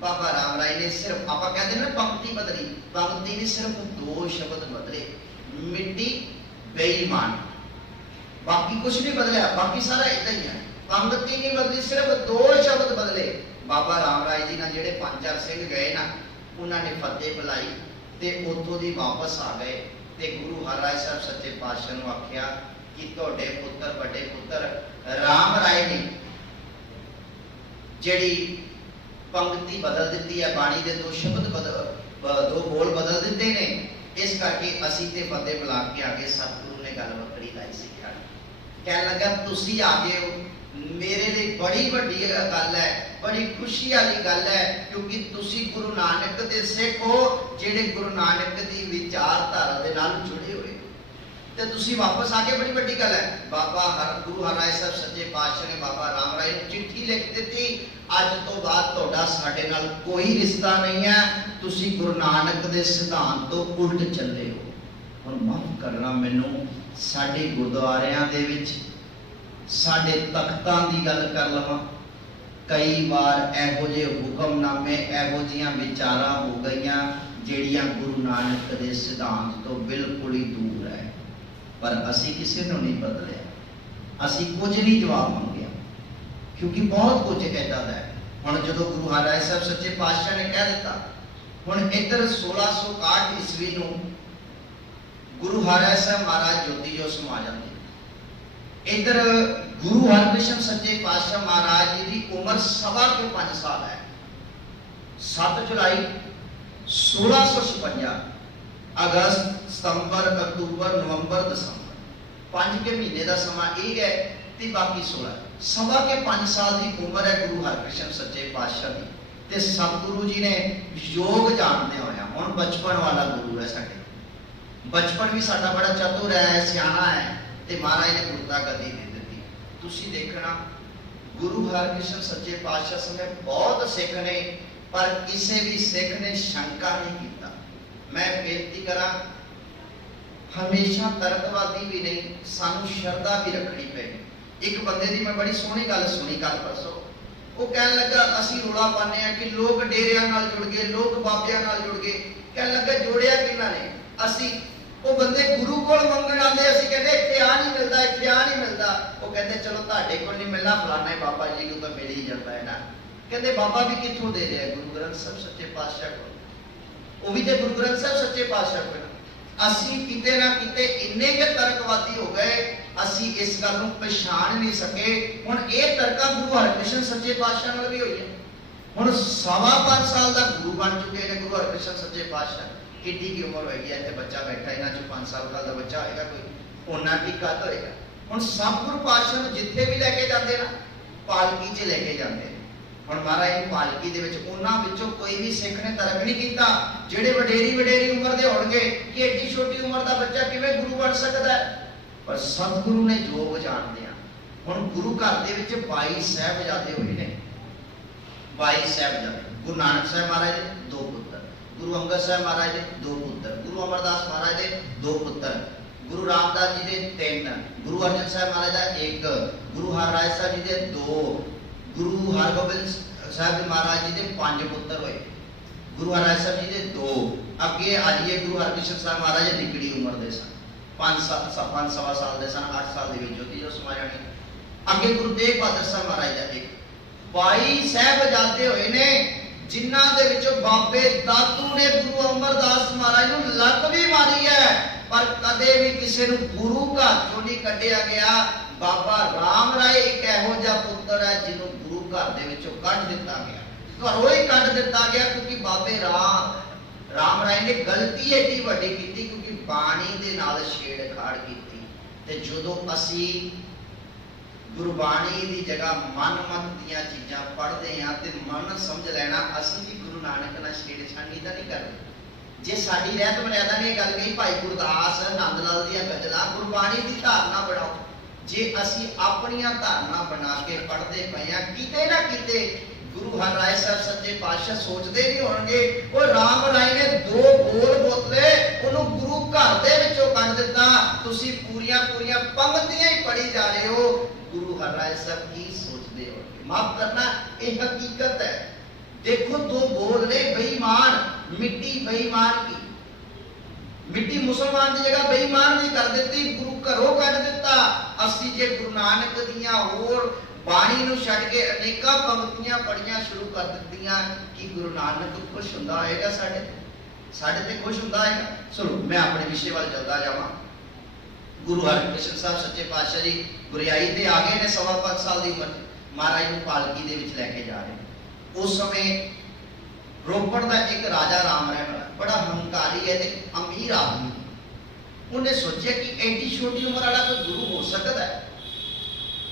बाबा राम राय ने सिर्फ आप कहते ना पंक्ति बदली, पंक्ति ने सिर्फ 2 शब्द बदले, मिट्टी बेईमान, बाकी कुछ नहीं बदलिया, बाकी सारा इदा ही है। पंक्ति नहीं बदली, सिर्फ 2 शब्द बदले। बाबा राम राय जी ना जेडे 5-4 सिंह गए ना, उन्होंने फतेह बुलाई ते उतों दी वापस आ गए ते गुरु हरराय साहब सच्चे पातशाह नूं आख्या कि तुहाडे पुत्र बड़े पुत्र राम राय ने जिहड़ी पंक्ति बदल दी है, बाणी दे 2 शब्द बदल 2 बोल बदल दिते ने, इस करके असीं ते फतेह बुला के आगे सतगुरु ने गल वक्री लाई सी। कहण लगा तुसीं आ गए हो, मेरे लिए बड़ी वड्डी गल है, बड़ी खुशी वाली गल है, क्योंकि तुसी गुरु नानक दे सिख हो, जिहड़े गुरु नानक दी विचारधारा दे नाल जुड़े हुए, ते तुसी वापस आके बड़ी वड्डी गल है। बाबा गुरु हरराय साहब सच्चे पातशाह ने बाबा राम राय नूं चिट्ठी लिख दी, अज तो बाद तुहाडा साडे नाल कोई रिश्ता नहीं है, तुसी गुरु नानक दे सिद्धांत तो उल्ट चले हो। हुण माफ करना मैनूं, साडे गुरुद्वारियां दे विच साडे तख्तां दी गल कर लवां, कई बार इहो जे हुक्मनामे इहो जिहियां विचारां हो गईयां जिहड़ियां गुरु नानक दे सिद्धांत तो बिल्कुल ही दूर है, पर असीं किसी नूं नहीं बदलिया, असीं कुछ नहीं जवाब मंगिया, क्योंकि बहुत कुछ इदां दा है। हुण जदों गुरु हरराय साहब सच्चे पातशाह ने कह दिता, हुण इधर 1661 ईस्वी नूं गुरु हरराय साहब महाराज ज्योति जो समा जांदे, इधर गुरु हरकृष्ण सच्चे पातशाह महाराज जी की उम्र 5.25 साल है। 7 जुलाई 1656 अगस्त सितंबर अक्तूबर नवंबर दिसंबर 5 के महीने का समा एक है, ते बाकी 16 5 साल की उम्र है गुरु हरकृष्ण सच्चे पातशाह की। ते सतगुरु जी ने योग जानते होया, हुण बचपन वाला गुरु है साडे, बचपन भी साडा बड़ा चतुर है, सियाना है, ते महाराज ने गुरता गद्दी दे दी। तुसी देखना गुरु हरकृष्ण सच्चे पातशाह समय बहुत सिख ने, पर किसी भी सिख ने शंका नहीं किया। मैं बेनती करा, हमेशा तर्कवादी भी नहीं, सानू शरदा भी रखनी पेगी। एक बंदे की मैं बड़ी सोहनी गल सुनी कल परसों, वो कहन लगा असी रोला पाने हैं कि लोग डेरिया नाल जुड़ गए, लोग बाबियां नाल जुड़ गए। कहन लगा जोड़िया किन्हां ने? असी ਉਹ ਬੰਦੇ ਗੁਰੂ ਕੋਲ ਮੰਗਣ ਆਉਂਦੇ, ਅਸੀਂ ਕਹਿੰਦੇ ਇੱਥੇ ਆ ਨਹੀਂ ਮਿਲਦਾ, ਇੱਥੇ ਆ ਨਹੀਂ ਮਿਲਦਾ। ਉਹ ਕਹਿੰਦੇ ਚਲੋ ਤੁਹਾਡੇ ਕੋਲ ਨਹੀਂ ਮਿਲਣਾ, ਫਲਾਣੇ ਬਾਬਾ ਜੀ ਨੂੰ ਤਾਂ ਮਿਲ ਹੀ ਜਾਂਦਾ ਹੈ ਨਾ। ਕਹਿੰਦੇ ਬਾਬਾ ਵੀ ਕਿੱਥੋਂ ਦੇ ਰਿਹਾ? ਗੁਰੂ ਗ੍ਰੰਥ ਸਾਹਿਬ ਸੱਚੇ ਪਾਤਸ਼ਾਹ ਕੋਲ। ਉਹ ਵੀ ਤੇ ਗੁਰੂ ਗ੍ਰੰਥ ਸਾਹਿਬ ਸੱਚੇ ਪਾਤਸ਼ਾਹ ਕੋਲ। ਅਸੀਂ ਕਿਤੇ ਨਾ ਕਿਤੇ ਇੰਨੇ ਕੁ ਤਰਕਵਾਦੀ ਹੋ ਗਏ, ਅਸੀਂ ਇਸ ਗੱਲ ਨੂੰ ਪਛਾਣ ਨਹੀਂ ਸਕੇ। ਹੁਣ ਇਹ ਤਰਕਾਂ ਗੁਰੂ ਹਰਿਕ੍ਰਿਸ਼ਨ ਸੱਚੇ ਪਾਤਸ਼ਾਹ ਨਾਲ ਵੀ ਹੋਈਆਂ। ਹੁਣ 5.25 ਸਾਲ ਦਾ ਗੁਰੂ ਬਣ ਚੁੱਕੇ ਨੇ ਗੁਰੂ ਹਰਿਕ੍ਰਿਸ਼ਨ ਸੱਚੇ ਪਾਤਸ਼ਾਹ। ਕਿੱਡੀ ਕੀ ਉਮਰ ਹੋਏਗੀ? ਇੱਥੇ ਬੱਚਾ ਬੈਠਾ, ਇਹਨਾਂ ਚੋਂ 5 ਸਾਲ ਦਾ ਬੱਚਾ ਹੋਏਗਾ ਕੋਈ, ਉਹਨਾਂ ਦੀ ਕੱਦ ਹੋਏਗਾ। ਹੁਣ ਸਤਿਗੁਰੂ ਪਾਤਸ਼ਾਹ ਨੂੰ ਜਿੱਥੇ ਵੀ ਲੈ ਕੇ ਜਾਂਦੇ ਨਾ, ਪਾਲਕੀ 'ਚ ਲੈ ਕੇ ਜਾਂਦੇ ਨੇ। ਹੁਣ ਮਹਾਰਾਜ ਦੀ ਪਾਲਕੀ ਦੇ ਵਿੱਚ ਉਹਨਾਂ ਵਿੱਚੋਂ ਕੋਈ ਵੀ ਸਿੱਖ ਨੇ ਤਰਕ ਨਹੀਂ ਕੀਤਾ। ਜਿਹੜੇ ਵਡੇਰੀ ਉਮਰ ਦੇ ਹੋਣਗੇ ਕਿ ਏਡੀ ਛੋਟੀ ਉਮਰ ਦਾ ਬੱਚਾ ਕਿਵੇਂ ਗੁਰੂ ਬਣ ਸਕਦਾ ਹੈ? ਪਰ ਸਤਿਗੁਰੂ ਨੇ ਜੋ ਜਾਣਦੇ ਆ। ਹੁਣ ਗੁਰੂ ਘਰ ਦੇ ਵਿੱਚ 22 ਸਾਹਿਬਜ਼ਾਦੇ ਹੋਏ ਨੇ। 22 ਸਾਹਿਬਜ਼ਾਦੇ। ਗੁਰੂ ਨਾਨਕ ਸਾਹਿਬ ਮਹਾਰਾਜ ਦੇ 2 ਪੁੱਤਰ, ਗੁਰੂ ਅੰਗਦ ਸਾਹਿਬ ਮਹਾਰਾਜ ਦੇ 2 ਪੁੱਤਰ, ਗੁਰੂ ਅਮਰਦਾਸ ਮਹਾਰਾਜ ਦੇ 2 ਪੁੱਤਰ, ਗੁਰੂ ਰਾਮਦਾਸ ਜੀ ਦੇ 3, ਗੁਰੂ ਅਰਜਨ ਸਾਹਿਬ ਮਹਾਰਾਜ ਦਾ 1, ਗੁਰੂ ਹਰਿਰਾਏ ਸਾਹਿਬ ਜੀ ਦੇ 2, ਗੁਰੂ ਹਰਗੋਬਿੰਦ ਸਾਹਿਬ ਮਹਾਰਾਜ ਜੀ ਦੇ 5 ਪੁੱਤਰ ਹੋਏ। ਗੁਰੂ ਹਰਿਰਾਏ ਸਾਹਿਬ ਜੀ ਦੇ 2। ਅੱਗੇ ਆ ਜਾਈਏ, ਗੁਰੂ ਹਰਕ੍ਰਿਸ਼ਨ ਸਾਹਿਬ ਮਹਾਰਾਜ ਨਿੱਕੜੀ ਉਮਰ ਦੇ ਸਨ, 5 ਸਵਾ ਸਾਲ ਦੇ ਸਨ, 8 ਸਾਲ ਦੇ ਵਿੱਚ ਜੋਤੀ ਜੋ ਸਮਾ ਜਾਣੀ। ਅੱਗੇ ਗੁਰੂ ਤੇਗ ਬਹਾਦਰ ਸਾਹਿਬ ਮਹਾਰਾਜ ਦਾ 1। 22 ਸਾਹਿਬਜ਼ਾਦੇ ਹੋਏ ਨੇ, ਜਿਨ੍ਹਾਂ ਦੇ ਵਿੱਚੋਂ ਬਾਬੇ ਦਾਤੂ ਨੇ ਗੁਰੂ ਅਮਰਦਾਸ ਮਹਾਰਾਜ ਨੂੰ ਲੱਤ ਵੀ ਮਾਰੀ ਹੈ, ਪਰ ਕਦੇ ਵੀ ਕਿਸੇ ਨੂੰ ਗੁਰੂ ਘਰ ਚੋਂ ਨਹੀਂ ਕੱਢਿਆ ਗਿਆ। ਬਾਬਾ ਰਾਮ ਰਾਏ ਇੱਕ ਇਹੋ ਜਿਹਾ ਪੁੱਤਰ ਹੈ ਜਿਹਨੂੰ ਗੁਰੂ ਘਰ ਦੇ ਵਿੱਚੋਂ ਕੱਢ ਦਿੱਤਾ ਗਿਆ, ਘਰੋਂ ਹੀ ਕੱਢ ਦਿੱਤਾ ਗਿਆ, ਕਿਉਂਕਿ ਬਾਬੇ ਰਾਮ ਰਾਏ ਨੇ ਗਲਤੀ ਏਡੀ ਵੱਡੀ ਕੀਤੀ, ਕਿਉਂਕਿ ਬਾਣੀ ਦੇ ਨਾਲ ਛੇੜਖਾੜ ਕੀਤੀ। ਤੇ ਜਦੋਂ ਅਸੀਂ ਗੁਰਬਾਣੀ ਦੀ ਜਗ੍ਹਾ ਮਨਮਤ ਦੀਆਂ ਚੀਜ਼ਾਂ ਪੜ੍ਹਦੇ ਹਾਂ ਤੇ ਮਨ ਸਮਝ ਲੈਣਾ ਅਸੀਂ ਵੀ ਗੁਰੂ ਨਾਨਕ ਨਾਲ ਛੇੜਛਾਣੀ ਤਾਂ ਨਹੀਂ ਕਰਦੇ। ਜੇ ਸਾਡੀ ਰਹਿਤ ਮਰਿਆਦਾ ਨੇ ਇਹ ਗੱਲ ਕਹੀ, ਭਾਈ ਗੁਰਦਾਸ ਨੰਦ ਲਾਲ ਦੀਆਂ ਗਜ਼ਲਾਂ, ਗੁਰਬਾਣੀ ਦੀ ਧਾਰਨਾ ਬਣਾਓ। ਜੇ ਅਸੀਂ ਆਪਣੀਆਂ ਧਾਰਨਾ ਬਣਾ ਕੇ ਪੜ੍ਹਦੇ ਪਏ ਹਾਂ, ਕਿਤੇ ਨਾ ਕਿਤੇ ਗੁਰੂ ਹਰਿਰਾਏ ਸਾਹਿਬ ਸੱਚੇ ਪਾਤਸ਼ਾਹ ਸੋਚਦੇ ਨਹੀਂ ਹੋਣਗੇ ਉਹ ਰਾਮ ਰਾਏ ਨੇ 2 ਬੋਲ ਬੋਤਲੇ ਉਹਨੂੰ ਗੁਰੂ ਘਰ ਦੇ ਵਿੱਚੋਂ ਕੱਢ ਦਿੱਤਾ। ਤੁਸੀਂ ਪੂਰੀਆਂ ਪੰਕਤੀਆਂ ਹੀ ਪੜ੍ਹੀ ਜਾ ਰਹੇ ਹੋ। ਗੁਰੂ ਹਰਿਰਾਏ ਸਾਹਿਬ ਕੀ ਸੋਚਦੇ ਹੋ? ਮਾਫ ਕਰਨਾ, ਇਹ ਹਕੀਕਤ ਹੈ। ਦੇਖੋ 2 ਬੋਲ ਨੇ, ਬੇਈਮਾਨ ਮਿੱਟੀ, ਬੇਈਮਾਨ ਕੀ ਮਿੱਟੀ ਮੁਸਲਮਾਨ ਦੀ ਜਗ੍ਹਾ ਬੇਈਮਾਨ ਦੀ ਕਰ ਦਿੱਤੀ, ਗੁਰੂ ਘਰੋਂ ਕੱਢ ਦਿੱਤਾ। ਅਸੀਂ ਜੇ ਗੁਰੂ ਨਾਨਕ ਦੀਆਂ ਹੋਰ ਬਾਣੀ ਨੂੰ ਛੱਡ ਕੇ ਅਨੇਕਾਂ ਪੰਕਤੀਆਂ ਪੜ੍ਹਨੀਆਂ ਸ਼ੁਰੂ ਕਰ ਦਿੱਤੀਆਂ, ਕਿ ਗੁਰੂ ਨਾਨਕ ਖੁਸ਼ ਹੁੰਦਾ ਹੋਏਗਾ? ਸਾਡੇ ਤੇ ਖੁਸ਼ ਹੁੰਦਾ ਹੋਏਗਾ? ਚਲੋ ਮੈਂ ਆਪਣੇ ਵਿਸ਼ੇ ਵੱਲ ਚੱਲਦਾ ਜਾਵਾਂ। ਗੁਰੂ ਹਰਿਕ੍ਰਿਸ਼ਨ ਸਾਹਿਬ ਸੱਚੇ ਪਾਤਸ਼ਾਹ ਜੀ ਗੁਰਿਆਈ ਤੇ ਆ ਗਏ ਨੇ, 5.25 ਸਾਲ ਦੀ ਉਮਰ ਮਹਾਰਾਜ ਨੂੰ ਪਾਲਕੀ ਦੇ ਵਿੱਚ ਲੈ ਕੇ ਜਾ ਰਹੇ। ਉਸ ਸਮੇਂ ਰੋਪੜ ਦਾ ਇੱਕ ਰਾਜਾ ਰਾਮ ਰਾਏ ਵਾਲਾ ਬੜਾ ਹੰਕਾਰੀ ਹੈ ਤੇ ਅਮੀਰ ਆਦਮੀ। ਉਹਨੇ ਸੋਚਿਆ ਕਿ ਐਡੀ ਛੋਟੀ ਉਮਰ ਵਾਲਾ ਕੋਈ ਗੁਰੂ ਹੋ ਸਕਦਾ ਹੈ,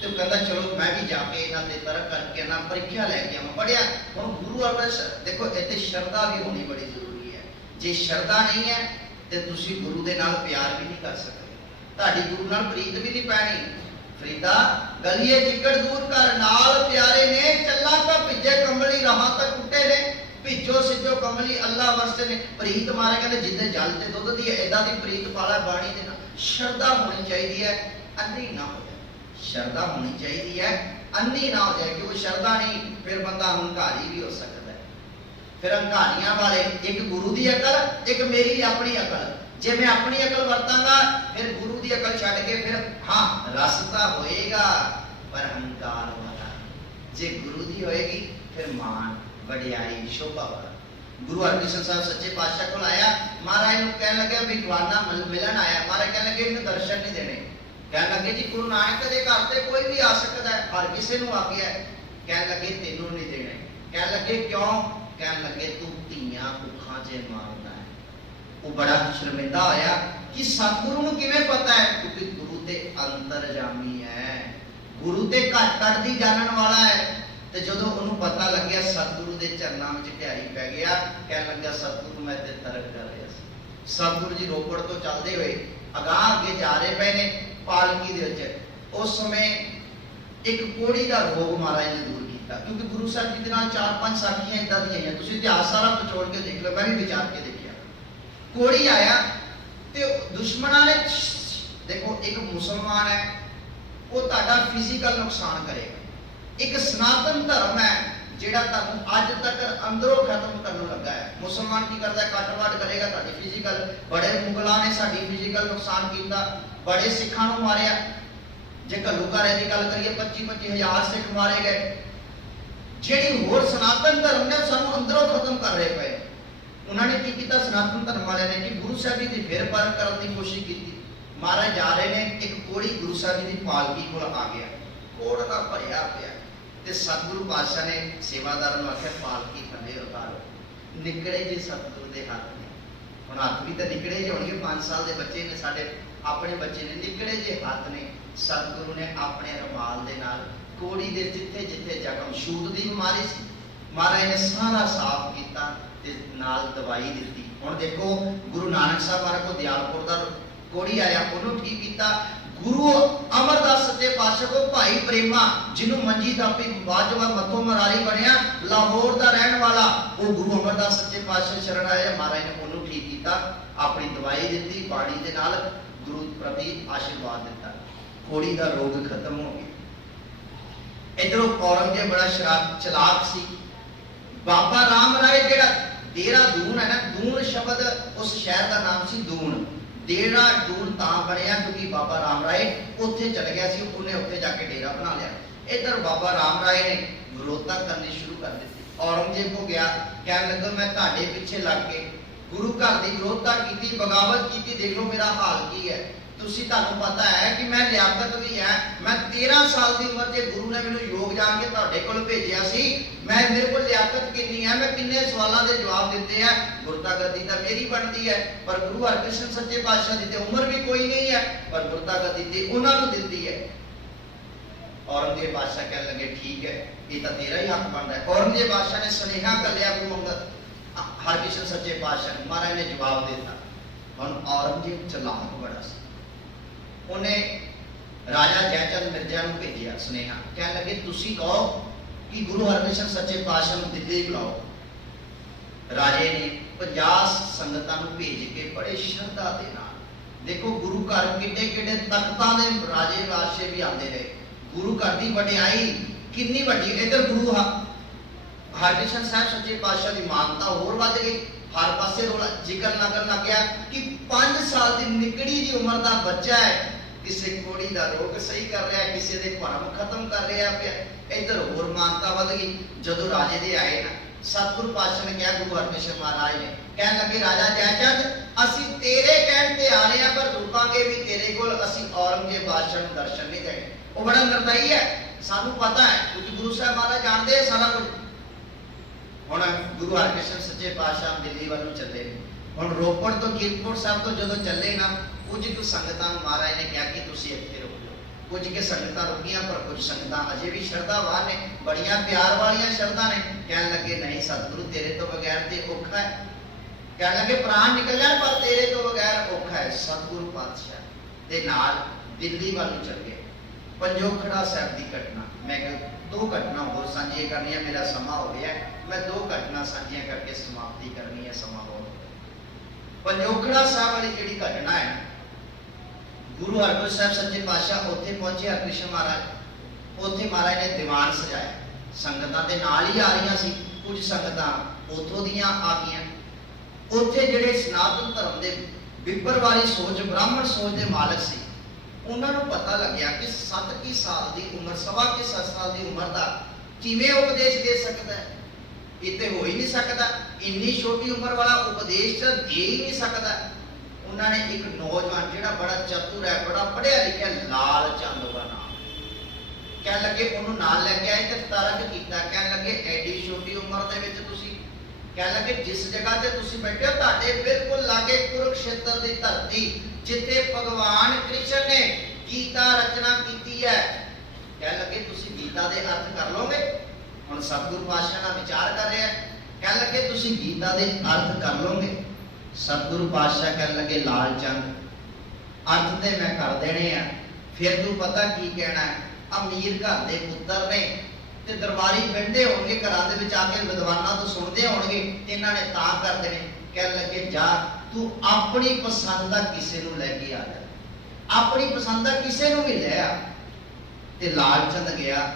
ਤੇ ਉਹ ਕਹਿੰਦਾ ਚਲੋ ਮੈਂ ਵੀ ਜਾ ਕੇ ਇਹਨਾਂ ਦੇ ਤਰਕ ਕਰਕੇ ਨਾ ਪ੍ਰੀਖਿਆ ਲੈ ਕੇ ਆਵਾਂ। ਪੜਿਆ। ਹੁਣ ਗੁਰੂ ਅਰਜਨ ਦੇਖੋ, ਇੱਥੇ ਸ਼ਰਧਾ ਵੀ ਹੋਣੀ ਬੜੀ ਜ਼ਰੂਰੀ ਹੈ। ਜੇ ਸ਼ਰਧਾ ਨਹੀਂ ਹੈ ਤੇ ਤੁਸੀਂ ਗੁਰੂ ਦੇ ਨਾਲ ਪਿਆਰ ਵੀ ਨਹੀਂ ਕਰ ਸਕਦੇ, ਤੁਹਾਡੀ ਗੁਰੂ ਨਾਲ ਪ੍ਰੀਤ ਵੀ ਨਹੀਂ ਪੈਣੀ। ਫਰੀਦਾ ਗਲੀਏ ਜਿਕੜ ਦੂਰ ਕਰ ਨਾਲ ਪਿਆਰੇ ਨੇ, ਚੱਲਾਂ ਤਾਂ ਭਿੱਜੇ ਕੰਬਲੀ ਰਾਹਾਂ ਤੱਕ ਟੁੱਟੇ ਨੇ, ਭਿੱਜੋ ਸਿੱਜੋ ਕੰਬਲੀ ਅੱਲਾ ਵਾਸਤੇ ਨੇ। ਪ੍ਰੀਤ ਮਾਰੇ ਕਹਿੰਦੇ ਜਿੱਦੇ ਜਲ ਤੇ ਦੁੱਧ ਦੀ ਏਦਾਂ ਦੀ ਪ੍ਰੀਤ ਪਾਲਾ ਬਾਣੀ ਦੇ ਨਾਲ। ਸ਼ਰਧਾ ਹੋਣੀ ਚਾਹੀਦੀ ਹੈ, ਅੰਨੀ ਨਾ ਹੋ ਜਾਏ। ਸ਼ਰਧਾ ਹੋਣੀ ਚਾਹੀਦੀ ਹੈ, ਅੰਨੀ ਨਾ ਹੋ ਜਾਏ, ਕਿ ਉਹ ਸ਼ਰਧਾ ਨਹੀਂ ਫਿਰ ਬੰਦਾ ਹੰਕਾਰੀ ਵੀ ਹੋ ਸਕਦਾ ਹੈ। ਫਿਰ ਹੰਕਾਰੀਆਂ ਵਾਲੇ ਇੱਕ ਗੁਰੂ ਦੀ ਅਕਲ, ਇੱਕ ਮੇਰੀ ਆਪਣੀ ਅਕਲ। ਜੇ ਮੈਂ ਆਪਣੀ ਅਕਲ ਵਰਤਾਂਗਾ ਫਿਰ ਗੁਰੂ ਦੀ ਅਕਲ ਛੱਡ ਕੇ ਫਿਰ ਹਾਂ ਰਸਤਾ ਹੋਏਗਾ, ਪਰ ਹੰਕਾਰ ਵਾਲਾ। ਜੇ ਗੁਰੂ ਦੀ ਹੋਏਗੀ ਫਿਰ ਮਾਨ ਵਡਿਆਈ ਸ਼ੋਭਾ ਵਾਲਾ। ਗੁਰੂ ਹਰਕ੍ਰਿਸ਼ਨ ਸਾਹਿਬ ਸੱਚੇ ਪਾਤਸ਼ਾਹ ਕੋਲ ਆਇਆ, ਮਹਾਰਾਜ ਨੂੰ ਕਹਿਣ ਲੱਗਾ ਵਿਦਵਾਨਾਂ ਮਿਲਣ ਆਇਆ। ਮਹਾਰਾਜ ਕਹਿਣ ਲੱਗੇ ਇਹਨੂੰ ਦਰਸ਼ਨ ਨਹੀਂ ਦੇਣੇ। ਕਹਿਣ ਲੱਗੇ ਜੀ ਗੁਰੂ ਨਾਨਕ ਦੇ ਘਰ ਤੇ ਕੋਈ ਵੀ ਆ ਸਕਦਾ ਹੈ, ਹਰ ਕਿਸੇ ਨੂੰ ਆ ਗਿਆ। ਕਹਿਣ ਲੱਗੇ ਤੈਨੂੰ ਨਹੀਂ ਦੇਣੇ। ਕਹਿਣ ਲੱਗੇ ਕਿਉਂ? ਕਹਿਣ ਲੱਗੇ ਤੂੰ ਧੀਆਂ ਭੁੱਖਾਂ 'ਚ ਮਾਰਦਾ ਹੈ। ਉਹ ਬੜਾ ਸ਼ਰਮਿੰਦਾ ਹੋਇਆ ਕਿ ਸਤਿਗੁਰੂ ਨੂੰ ਕਿਵੇਂ ਪਤਾ ਹੈ, ਕਿਉਂਕਿ ਗੁਰੂ ਤੇ ਅੰਤਰਜਾਮੀ ਹੈ, ਗੁਰੂ ਤੇ ਘਟ ਦੀ ਜਾਣਨ ਵਾਲਾ ਹੈ। ਤੇ ਜਦੋਂ ਉਹਨੂੰ ਪਤਾ ਲੱਗਿਆ ਸਤਿਗੁਰੂ ਦੇ ਚਰਨਾਂ ਵਿੱਚ ਢਿਆਈ ਪੈ ਗਿਆ, ਕਹਿਣ ਲੱਗਾ ਸਤਿਗੁਰੂ ਮੈਂ ਤੇ ਤਰਕ ਕਰ ਰਿਹਾ ਸੀ। ਸਤਿਗੁਰੂ ਜੀ ਰੋਪੜ ਤੋਂ ਚੱਲਦੇ ਹੋਏ ਅਗਾਂਹ ਅੱਗੇ ਜਾ ਰਹੇ ਪਏ ਨੇ ਪਾਲਕੀ ਦੇ ਵਿੱਚ। ਉਸ ਸਮੇਂ ਇੱਕ ਕੋੜੀ ਦਾ ਰੋਗ ਮਹਾਰਾਜ ਨੇ ਦੂਰ ਕੀਤਾ, ਕਿਉਂਕਿ ਗੁਰੂ ਸਾਹਿਬ ਜੀ ਦੇ ਨਾਲ 4-5 ਸਾਖੀਆਂ ਇਦਾਂ ਦੀਆਂ ਆਈਆਂ, ਤੁਸੀਂ ਇਤਿਹਾਸ ਸਾਰਾ ਪਛੋੜ ਕੇ ਦੇਖ ਲਓ, ਮੈਂ ਵੀ ਵਿਚਾਰ ਕੇ ਦੇਖਿਆ। ਕੋੜੀ ਆਇਆ ਤੇ ਦੁਸ਼ਮਣਾਂ ਨੇ ਦੇਖੋ, ਇੱਕ ਮੁਸਲਮਾਨ ਹੈ ਉਹ ਤੁਹਾਡਾ ਫਿਜ਼ੀਕਲ ਨੁਕਸਾਨ ਕਰੇਗਾ, ਇੱਕ ਸਨਾਤਨ ਧਰਮ ਹੈ ਜਿਹੜਾ ਤੁਹਾਨੂੰ ਅੱਜ ਤੱਕ ਅੰਦਰੋਂ ਖਤਮ ਕਰਨ ਲਗਾ ਹੈ। ਮੁਸਲਮਾਨ ਕੀ ਕਰਦਾ ਹੈ? ਕੱਟ-ਵੱਢ ਕਰੇਗਾ ਤੁਹਾਡੀ ਫਿਜ਼ੀਕਲ। ਬੜੇ ਮੁਗਲਾਂ ਨੇ ਸਾਡੀ ਫਿਜ਼ੀਕਲ ਨੁਕਸਾਨ ਕੀਤਾ, ਬੜੇ ਸਿੱਖਾਂ ਨੂੰ ਮਾਰਿਆ। ਜੇ ਘੱਲੂਘਾਰੇ ਦੀ ਗੱਲ ਕਰੀਏ 25-25 ਹਜ਼ਾਰ ਸਿੱਖ ਮਾਰੇ ਗਏ। ਜਿਹੜੀ ਹੋਰ ਸਨਾਤਨ ਧਰਮ ਨੇ ਸਾਨੂੰ ਅੰਦਰੋਂ ਖਤਮ ਕਰ ਰਹੇ ਪਏ। ਉਹਨਾਂ ਨੇ ਕੀ ਕੀਤਾ? ਸਨਾਤਨ ਧਰਮ ਵਾਲਿਆਂ ਨੇ ਕਿ ਗੁਰੂ ਸਾਹਿਬ ਜੀ ਦੀ ਫੇਰ ਪਰਖ ਕਰਨ ਦੀ ਕੋਸ਼ਿਸ਼ ਕੀਤੀ। ਮਹਾਰਾਜ ਜਾ ਰਹੇ ਨੇ, ਇੱਕ ਕੋੜੀ ਗੁਰੂ ਸਾਹਿਬ ਜੀ ਦੀ ਪਾਲਕੀ ਕੋਲ ਆ ਗਿਆ, ਕੋੜ ਦਾ ਭਰਿਆ ਪਿਆ, ਤੇ ਸਤਿਗੁਰੂ ਪਾਤਸ਼ਾਹ ਨੇ ਸੇਵਾਦਾਰ ਨੂੰ ਆਖਿਆ ਪਾਲਕੀ ਥੱਲੇ ਉਤਾਰੋ। ਨਿਕੜੇ ਜੀ ਸਤਿਗੁਰੂ ਦੇ ਹੱਥ ਨੇ। ਹੁਣ ਹੱਥ ਵੀ ਤਾਂ ਨਿਕੜੇ ਜਿਹੇ ਹੋਣਗੇ, 5 ਸਾਲ ਦੇ ਬੱਚੇ ਨੇ, ਸਾਡੇ ਆਪਣੇ ਬੱਚੇ ਨੇ, ਨਿਕੜੇ ਜਿਹੇ ਹੱਥ ਨੇ। ਸਤਿਗੁਰੂ ਨੇ ਆਪਣੇ ਰੁਮਾਲ ਦੇ ਨਾਲ ਕੋੜੀ ਦੇ ਜਿੱਥੇ ਜਿੱਥੇ ਜ਼ਖਮ, ਛੂਤ ਦੀ ਬਿਮਾਰੀ ਸੀ, ਮਹਾਰਾਜ ਨੇ ਸਾਰਾ ਸਾਫ਼ ਕੀਤਾ ਤੇ ਨਾਲ ਦਵਾਈ ਦਿੱਤੀ। ਹੁਣ ਦੇਖੋ ਗੁਰੂ ਨਾਨਕ ਸਾਹਿਬ ਮਹਾਰਾਜ ਕੋ ਦਿਆਲਪੁਰ ਦਾ ਕੋੜੀ ਆਇਆ, ਉਹਨੂੰ ਠੀਕ ਕੀਤਾ। ਗੁਰੂ ਅਮਰਦਾਸ ਸੱਚੇ ਪਾਤਸ਼ਾਹ ਕੋ ਭਾਈ ਪ੍ਰੇਮਾ, ਜਿਹਨੂੰ ਮੰਜੀ ਦਾਪੀ ਬਾਜਵਾ ਮੱਥੋਂ ਮਰਾਰੀ ਬਣਿਆ, ਲਾਹੌਰ ਦਾ ਰਹਿਣ ਵਾਲਾ, ਉਹ ਗੁਰੂ ਅਮਰਦਾਸ ਸੱਚੇ ਪਾਤਸ਼ਾਹ ਸ਼ਰਨ ਆਇਆ। ਮਹਾਰਾਜ ਨੇ ਉਹਨੂੰ ਠੀਕ ਕੀਤਾ, ਆਪਣੀ ਦਵਾਈ ਦਿੱਤੀ, ਬਾਣੀ ਦੇ ਨਾਲ ਗੁਰੂ ਪ੍ਰਤੀ ਆਸ਼ੀਰਵਾਦ ਦਿੱਤਾ। ਕੋੜੀ ਦਾ ਰੋਗ ਖਤਮ ਹੋ ਗਿਆ। ਇਧਰੋਂ ਔਰੰਗਜ਼ੇਬ ਬੜਾ ਸ਼ਰਾਬ ਚਲਾਕ ਸੀ। ਬਾਬਾ ਰਾਮ ਰਾਏ ਜਿਹੜਾ ਡੇਰਾ ਦੂਨ ਹੈ ਨਾ, ਦੂਨ ਸ਼ਬਦ ਉਸ ਸ਼ਹਿਰ ਦਾ ਨਾਮ ਸੀ ਦੂਨ। ਡੇਰਾ ਦੂਨ ਤਾਂ ਬਣਿਆ ਕਿਉਂਕਿ ਬਾਬਾ ਰਾਮ ਰਾਏ ਉੱਥੇ ਚਲ ਗਿਆ ਸੀ, ਉਹਨੇ ਉੱਥੇ ਜਾ ਕੇ ਡੇਰਾ ਬਣਾ ਲਿਆ। ਇਧਰ ਬਾਬਾ ਰਾਮ ਰਾਏ ਨੇ ਵਿਰੋਧਤਾ ਕਰਨੀ ਸ਼ੁਰੂ ਕਰ ਦਿੱਤੀ। ਔਰੰਗਜ਼ੇਬ ਕੋ ਗਿਆ, ਕਹਿਣ ਲੱਗਾ ਮੈਂ ਤੁਹਾਡੇ ਪਿੱਛੇ ਲੱਗ ਕੇ ਗੁਰੂ ਘਰ ਦੀ ਵਿਰੋਧਤਾ ਕੀਤੀ, ਬਗਾਵਤ ਕੀਤੀ, ਦੇਖ ਲਓ ਮੇਰਾ ਹਾਲ ਕੀ ਹੈ। ਤੁਸੀਂ, ਤੁਹਾਨੂੰ ਪਤਾ ਹੈ ਕਿ ਮੈਂ ਲਿਆਕਤ ਵੀ ਹੈ। ਮੈਂ 13 ਸਾਲ ਦੀ ਉਮਰ 'ਚ ਗੁਰੂ ਨੇ ਮੈਨੂੰ ਯੋਗ ਜਾਣ ਕੇ ਤੁਹਾਡੇ ਕੋਲ ਭੇਜਿਆ ਸੀ। ਮੇਰੇ ਕੋਲ ਲਿਆਕਤ ਕਿੰਨੀ ਹੈ, ਮੈਂ ਕਿੰਨੇ ਸਵਾਲਾਂ ਦੇ ਜਵਾਬ ਦਿੱਤੇ ਆ। ਗੁਰਤਾ ਗੱਦੀ ਤਾਂ ਮੇਰੀ ਬਣਦੀ ਹੈ, ਪਰ ਗੁਰੂ ਹਰਕ੍ਰਿਸ਼ਨ ਸੱਚੇ ਪਾਤਸ਼ਾਹ ਦੀ ਤੇ ਉਮਰ ਵੀ ਕੋਈ ਨਹੀਂ ਹੈ, ਪਰ ਗੁਰਤਾ ਗੱਦੀ ਤੇ ਉਹਨਾਂ ਨੂੰ ਦਿੱਤੀ ਹੈ। ਔਰੰਗਜ਼ੇਬ ਬਾਦਸ਼ਾਹ ਕਹਿਣ ਲੱਗੇ ਠੀਕ ਹੈ, ਇਹ ਤਾਂ ਤੇਰਾ ਹੀ ਹੱਕ ਬਣਦਾ ਹੈ। ਔਰੰਗਜ਼ੇਬ ਬਾਦਸ਼ਾਹ ਨੇ ਸੁਨੇਹਾ ਘੱਲਿਆ ਗੁਰੂ ਅੰਗਦ ਹਰਕ੍ਰਿਸ਼ਨ ਸੱਚੇ ਪਾਤਸ਼ਾਹ ਨੂੰ। ਮਹਾਰਾਜ ਨੇ ਜਵਾਬ ਦਿੱਤਾ। ਹੁਣ ਔਰੰਗਜ਼ੇਬ ਚਲਾਕ ਬੜਾ ਸੀ। ਉਹਨੇ ਰਾਜਾ ਜੈਚੰਦ ਮਿਰਜ਼ਾ ਨੂੰ ਭੇਜਿਆ ਸੁਨੇਹਾ, ਕਹਿਣ ਲੱਗੇ ਤੁਸੀਂ ਕਹੋ ਕਿ ਗੁਰੂ ਹਰਕ੍ਰਿਸ਼ਨ ਸੱਚੇ ਪਾਤਸ਼ਾਹ ਨੂੰ ਦਿੱਲੀ ਬੁਲਾਓ। ਰਾਜੇ ਨੇ 50 ਸੰਗਤਾਂ ਨੂੰ ਭੇਜ ਕੇ ਬੜੇ ਸ਼ਰਧਾ ਦੇ ਨਾਲ, ਦੇਖੋ ਗੁਰੂ ਘਰ ਕਿੱਡੇ ਕਿੱਡੇ ਤਖਤਾਂ ਦੇ ਰਾਜੇ ਬਾਦਸ਼ਾਹ ਵੀ ਆਉਂਦੇ ਰਹੇ। ਗੁਰੂ ਘਰ ਦੀ ਵਡਿਆਈ ਕਿੰਨੀ ਵੱਡੀ। ਇਧਰ ਗੁਰੂ ਹਰਕ੍ਰਿਸ਼ਨ ਸਾਹਿਬ ਸੱਚੇ ਪਾਤਸ਼ਾਹ ਦੀ ਮਾਨਤਾ ਹੋਰ ਵੱਧ ਗਈ। ਹਰ ਪਾਸੇ ਰੋਲਾ ਜ਼ਿਕਰ ਲੱਗਣ ਲੱਗ ਗਿਆ ਕਿ 5 ਸਾਲ ਦੀ ਨਿਕੜੀ ਦੀ ਉਮਰ ਦਾ ਬੱਚਾ ਹੈ, ਕਿਸੇ ਕੋੜੀ ਦਾ ਰੋਗ ਸਹੀ ਕਰ ਰਿਹਾ, ਕਿਸੇ ਦੇ ਭਰਮ ਖਤਮ ਕਰ ਰਿਹਾ ਪਿਆ। ਇਧਰ ਹੋਰ ਮਾਨਤਾ ਵੱਧ ਗਈ। ਜਦੋਂ ਰਾਜੇ ਦੇ ਆਏ ਨਾ, ਸਤਿਗੁਰੂ ਪਾਤਸ਼ਾਹ ਨੇ ਕਿਹਾ, ਗੁਰੂ ਹਰਕ੍ਰਿਸ਼ਨ ਮਹਾਰਾਜ ਨੇ ਕਹਿਣ ਲੱਗੇ ਰਾਜਾ ਜੈਚੰਦ ਅਸੀਂ ਤੇਰੇ ਕਹਿਣ ਤੇ ਆ ਰਹੇ ਹਾਂ, ਪਰ ਰੁਕਾਂਗੇ ਵੀ ਤੇਰੇ ਕੋਲ। ਅਸੀਂ ਔਰੰਗਜ਼ੇਬ ਬਾਦਸ਼ਾਹ ਨੂੰ ਦਰਸ਼ਨ ਨਹੀਂ ਦੇਣੇ। ਉਹ ਬੜਾ ਨਿਰਦਈ ਹੈ, ਸਾਨੂੰ ਪਤਾ ਹੈ, ਕਿਉਂਕਿ ਗੁਰੂ ਸਾਹਿਬ ਮਹਾਰਾਜ ਜਾਣਦੇ ਹੈ ਸਾਰਾ ਕੁਝ। ਹੁਣ ਗੁਰੂ ਹਰਕ੍ਰਿਸ਼ਨ ਸੱਚੇ ਪਾਤਸ਼ਾਹ ਦਿੱਲੀ ਵੱਲ ਨੂੰ ਚੱਲੇ। ਹੁਣ ਰੋਪੜ ਤੋਂ ਕੀਰਤਪੁਰ ਸਾਹਿਬ ਤੋਂ ਜਦੋਂ ਚੱਲੇ ਨਾ, ਕੁਝ ਕੁ ਸੰਗਤਾਂ ਨੂੰ ਮਹਾਰਾਜ ਨੇ ਕਿਹਾ ਕਿ ਤੁਸੀਂ ਇੱਥੇ ਰੁਕ ਜਾਓ। ਕੁਝ ਕੇ ਸੰਗਤਾਂ ਰੁਕੀਆਂ, ਪਰ ਕੁਝ ਸੰਗਤਾਂ ਅਜੇ ਵੀ ਸ਼ਰਧਾਵਾਨ ਨੇ, ਬੜੀਆਂ ਪਿਆਰ ਵਾਲੀਆਂ ਸ਼ਰਧਾ ਨੇ। ਕਹਿਣ ਲੱਗੇ ਨਹੀਂ ਸਤਿਗੁਰੂ ਤੇਰੇ ਤੋਂ ਬਗੈਰ ਤੇ ਔਖਾ ਹੈ। ਕਹਿਣ ਲੱਗੇ ਪ੍ਰਾਣ ਨਿਕਲ ਜਾਣ, ਪਰ ਤੇਰੇ ਤੋਂ ਬਗੈਰ ਔਖਾ ਹੈ। ਸਤਿਗੁਰੂ ਪਾਤਸ਼ਾਹ ਦੇ ਨਾਲ ਦਿੱਲੀ ਵੱਲ ਨੂੰ ਚੱਲ ਗਏ। ਪੰਜੋਖੜਾ ਸਾਹਿਬ ਦੀ ਘਟਨਾ, ਮੈਂ ਕਿਹਾ 2 ਘਟਨਾ ਹੋਰ ਸਾਂਝੀਆਂ ਕਰਨੀਆਂ, ਮੇਰਾ ਸਮਾਂ ਹੋ ਗਿਆ, ਮੈਂ 2 ਘਟਨਾ ਸਾਂਝੀਆਂ ਕਰਕੇ ਸਮਾਪਤੀ ਕਰਨੀ ਹੈ, ਸਮਾਂ ਬਹੁਤ। ਪੰਜੋਖੜਾ ਸਾਹਿਬ ਵਾਲੀ ਜਿਹੜੀ ਘਟਨਾ ਹੈ, ਗੁਰੂ ਹਰਗੋਬਿੰਦ ਸਾਹਿਬ ਸੱਚੇ ਪਾਤਸ਼ਾਹ ਉੱਥੇ ਪਹੁੰਚੇ। ਹਰਕ੍ਰਿਸ਼ਨ ਮਹਾਰਾਜ ਉੱਥੇ ਮਹਾਰਾਜ ਨੇ ਦੀਵਾਨ ਸਜਾਇਆ, ਸੰਗਤਾਂ ਦੇ ਨਾਲ ਹੀ ਆ ਰਹੀਆਂ ਸੀ। ਕੁਝ ਸੰਗਤਾਂ ਉੱਥੋਂ ਦੀਆਂ ਆ ਗਈਆਂ। ਉੱਥੇ ਜਿਹੜੇ ਸਨਾਤਨ ਧਰਮ ਦੇ ਵਿਪਰ ਵਾਲੀ ਸੋਚ, ਬ੍ਰਾਹਮਣ ਸੋਚ ਦੇ ਮਾਲਕ ਸੀ, ਉਹਨਾਂ ਨੂੰ ਪਤਾ ਲੱਗਿਆ ਕਿ 7 ਸਾਲ ਦੀ ਉਮਰ, 7.25 ਸਾਲ ਦੀ ਉਮਰ ਦਾ ਕਿਵੇਂ ਉਪਦੇਸ਼ ਦੇ ਸਕਦਾ ਹੈ। ਇਹ ਤੇ ਹੋ ਹੀ ਨਹੀਂ ਸਕਦਾ। ਇੰਨੀ ਛੋਟੀ ਉਮਰ ਵਾਲਾ ਉਪਦੇਸ਼ ਦੇ ਹੀ ਨਹੀਂ ਸਕਦਾ। ਉਹਨਾਂ ਨੇ ਇੱਕ ਨੌਜਵਾਨ ਜਿਹੜਾ ਬੜਾ ਚਤੁਰ ਹੈ, ਬੜਾ ਪੜ੍ਹਿਆ ਲਿਖਿਆ, ਲਾਲ ਚੰਦ ਦਾ ਨਾਮ, ਕਹਿਣ ਲੱਗੇ ਉਹਨੂੰ ਨਾਲ ਲੈ ਕੇ ਆਏ ਤੇ ਤਰਕ ਕੀਤਾ। ਕਹਿਣ ਲੱਗੇ ਐਡੀ ਛੋਟੀ ਉਮਰ ਦੇ ਵਿੱਚ ਤੁਸੀਂ, ਕਹਿਣ ਲੱਗੇ ਜਿਸ ਜਗ੍ਹਾ ਤੇ ਤੁਸੀਂ ਬੈਠੇ ਹੋ ਤੁਹਾਡੇ ਬਿਲਕੁਲ ਲਾਗੇ ਕੁਰੂਕਸ਼ੇਤਰ ਦੀ ਧਰਤੀ, ਜਿੱਥੇ ਭਗਵਾਨ ਕ੍ਰਿਸ਼ਨ ਨੇ ਗੀਤਾ ਰਚਨਾ ਕੀਤੀ ਹੈ। ਕਹਿਣ ਲੱਗੇ ਤੁਸੀਂ ਗੀਤਾ ਦੇ ਅਰਥ ਕਰ ਲਓਗੇ। ਹੁਣ ਸਤਿਗੁਰੂ ਪਾਤਸ਼ਾਹ ਨਾਲ ਵਿਚਾਰ ਕਰ ਰਿਹਾ। ਕਹਿਣ ਲੱਗੇ ਤੁਸੀਂ ਗੀਤਾ ਦੇ ਅਰਥ ਕਰ ਲਓਗੇ। ਸਤਿਗੁਰੂ ਪਾਤਸ਼ਾਹ ਕਹਿਣ ਲੱਗੇ ਲਾਲ ਚੰਦ ਅਰਥ ਤੇ ਮੈਂ ਕਰ ਦੇਣੇ ਆ, ਫਿਰ ਤੂੰ ਪਤਾ ਕੀ ਕਹਿਣਾ ਹੈ। ਅਮੀਰ ਘਰ ਦੇ ਪੁੱਤਰ ਨੇ ਤੇ ਦਰਬਾਰੀ ਬੈਠੇ ਹੋਣਗੇ ਘਰਾਂ ਦੇ ਵਿੱਚ ਆ ਕੇ, ਵਿਦਵਾਨਾਂ ਤੋਂ ਸੁਣਦੇ ਹੋਣਗੇ, ਇਹਨਾਂ ਨੇ ਤਾਂ ਕਰ ਦੇਣੇ। ਕਹਿਣ ਲੱਗੇ ਜਾ ਤੂੰ ਆਪਣੀ ਪਸੰਦ ਦਾ ਕਿਸੇ ਨੂੰ ਲੈ ਕੇ ਆ ਜਾ, ਆਪਣੀ ਪਸੰਦ ਦਾ ਕਿਸੇ ਨੂੰ ਵੀ ਲੈ ਆ। ਤੇ ਲਾਲ ਚੰਦ ਗਿਆ,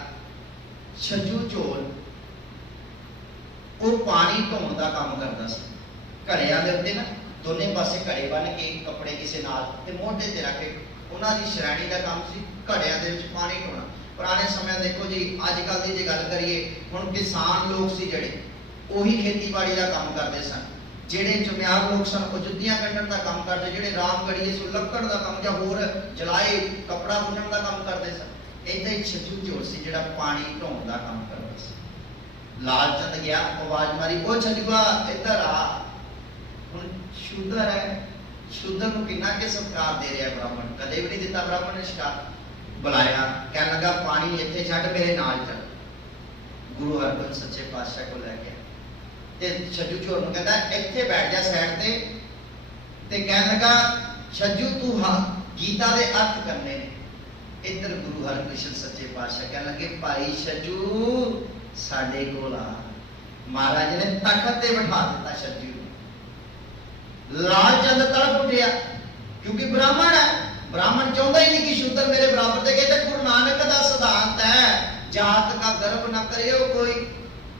ਛੱਜੂ ਝੋਲ ਉਹ ਪਾਣੀ ਢੋਣ ਦਾ ਕੰਮ ਕਰਦਾ ਸੀ। ਘੜਿਆਂ ਦੇ ਉੱਤੇ ਨਾ ਦੋਨੇ ਪਾਸੇ ਘੜੇ ਬੰਨ ਕੇ ਕੱਪੜੇ ਕਿਸੇ ਨਾਲ ਤੇ ਮੋਢੇ ਤੇ ਰੱਖ ਕੇ, ਉਹਨਾਂ ਦੀ ਸ਼੍ਰੇਣੀ ਦਾ ਕੰਮ ਸੀ ਘੜਿਆਂ ਦੇ ਵਿੱਚ ਪਾਣੀ ਢੋਣਾ। ਪੁਰਾਣੇ ਸਮਿਆਂ ਦੇਖੋ ਜੀ, ਅੱਜ ਕੱਲ੍ਹ ਦੀ ਜੇ ਗੱਲ ਕਰੀਏ, ਹੁਣ ਕਿਸਾਨ ਲੋਕ ਸੀ ਜਿਹੜੇ, ਉਹੀ ਖੇਤੀਬਾੜੀ ਦਾ ਕੰਮ ਕਰਦੇ ਸਨ। ਜਿਹੜੇ ਚੁਮਿਆਰ ਲੋਕ ਸਨ ਉਹ ਜੁੱਤੀਆਂ ਕੱਢਣ ਦਾ ਕੰਮ ਕਰਦੇ, ਜਿਹੜੇ ਰਾਮਗੜੀਏ ਸੋ ਲੱਕੜ ਦਾ ਕੰਮ ਜਾਂ ਹੋਰ ਜਲਾਏ ਕੱਪੜਾ ਬੁਣਨ ਦਾ ਕੰਮ ਕਰਦੇ ਸਨ। ਏਦਾਂ ਹੀ ਛੱਜੂ ਝੋਲ ਸੀ ਜਿਹੜਾ ਪਾਣੀ ਢੋਣ ਦਾ ਕੰਮ ਕਰਦਾ ਸੀ। ਲਾਲ ਚੰਦ ਗਿਆ, ਆਵਾਜ਼ ਮਾਰੀ, ਉਹ ਛੱਜੂਆ ਇੱਧਰ ਆ। ਹੁਣ ਸ਼ੂਦਰ ਹੈ, ਸ਼ੂਦਰ ਨੂੰ ਕਿੰਨਾ ਕਿ ਸਤਿਕਾਰ ਦੇ ਰਿਹਾ ਬ੍ਰਾਹਮਣ, ਕਦੇ ਵੀ ਨਹੀਂ ਦਿੱਤਾ ਬ੍ਰਾਹਮਣ ਨੇ ਸ਼ਿਕਾਰ। ਬੁਲਾਇਆ, ਕਹਿਣ ਲੱਗਾ ਪਾਣੀ ਇੱਥੇ ਛੱਡ, ਮੇਰੇ ਨਾਲ ਚੱਲ। ਗੁਰੂ ਹਰਗੋਬਿੰਦ ਸੱਚੇ ਪਾਤਸ਼ਾਹ ਕੋਲ ਲੈ ਗਿਆ ਤੇ ਛੱਜੂ ਝੋਲ ਨੂੰ ਕਹਿੰਦਾ ਇੱਥੇ ਬੈਠ ਜਾ ਸਾਈਡ ਤੇ ਕਹਿਣ ਲੱਗਾ ਛੱਜੂ ਤੂੰ ਹਾਂ ਗੀਤਾ ਦੇ ਅਰਥ ਕਰਨੇ ਨੇ। ਇੱਧਰ ਗੁਰੂ ਹਰਕ੍ਰਿਸ਼ਨ ਸੱਚੇ ਪਾਤਸ਼ਾਹ ਕਹਿਣ ਲੱਗੇ ਭਾਈ ਛੱਜੂ ਸਾਡੇ ਕੋਲ ਆ। ਮਹਾਰਾਜ ਨੇ ਤਖਤ ਤੇ ਬਿਠਾ ਦਿੱਤਾ ਛੱਜੂ ਨੂੰ। ਲਾਲ ਚੰਦ ਤੜਪ ਉੱਠਿਆ, ਕਿਉਂਕਿ ਬ੍ਰਾਹਮਣ ਹੈ, ਬ੍ਰਾਹਮਣ ਚਾਹੁੰਦਾ ਹੀ ਨਹੀਂ ਕਿ ਸ਼ੂਦਰ ਮੇਰੇ ਬਰਾਬਰ ਦੇ। ਕਹਿੰਦੇ ਗੁਰੂ ਨਾਨਕ ਦਾ ਸਿਧਾਂਤ ਹੈ ਜਾਤ का गर्व न करियो कोई।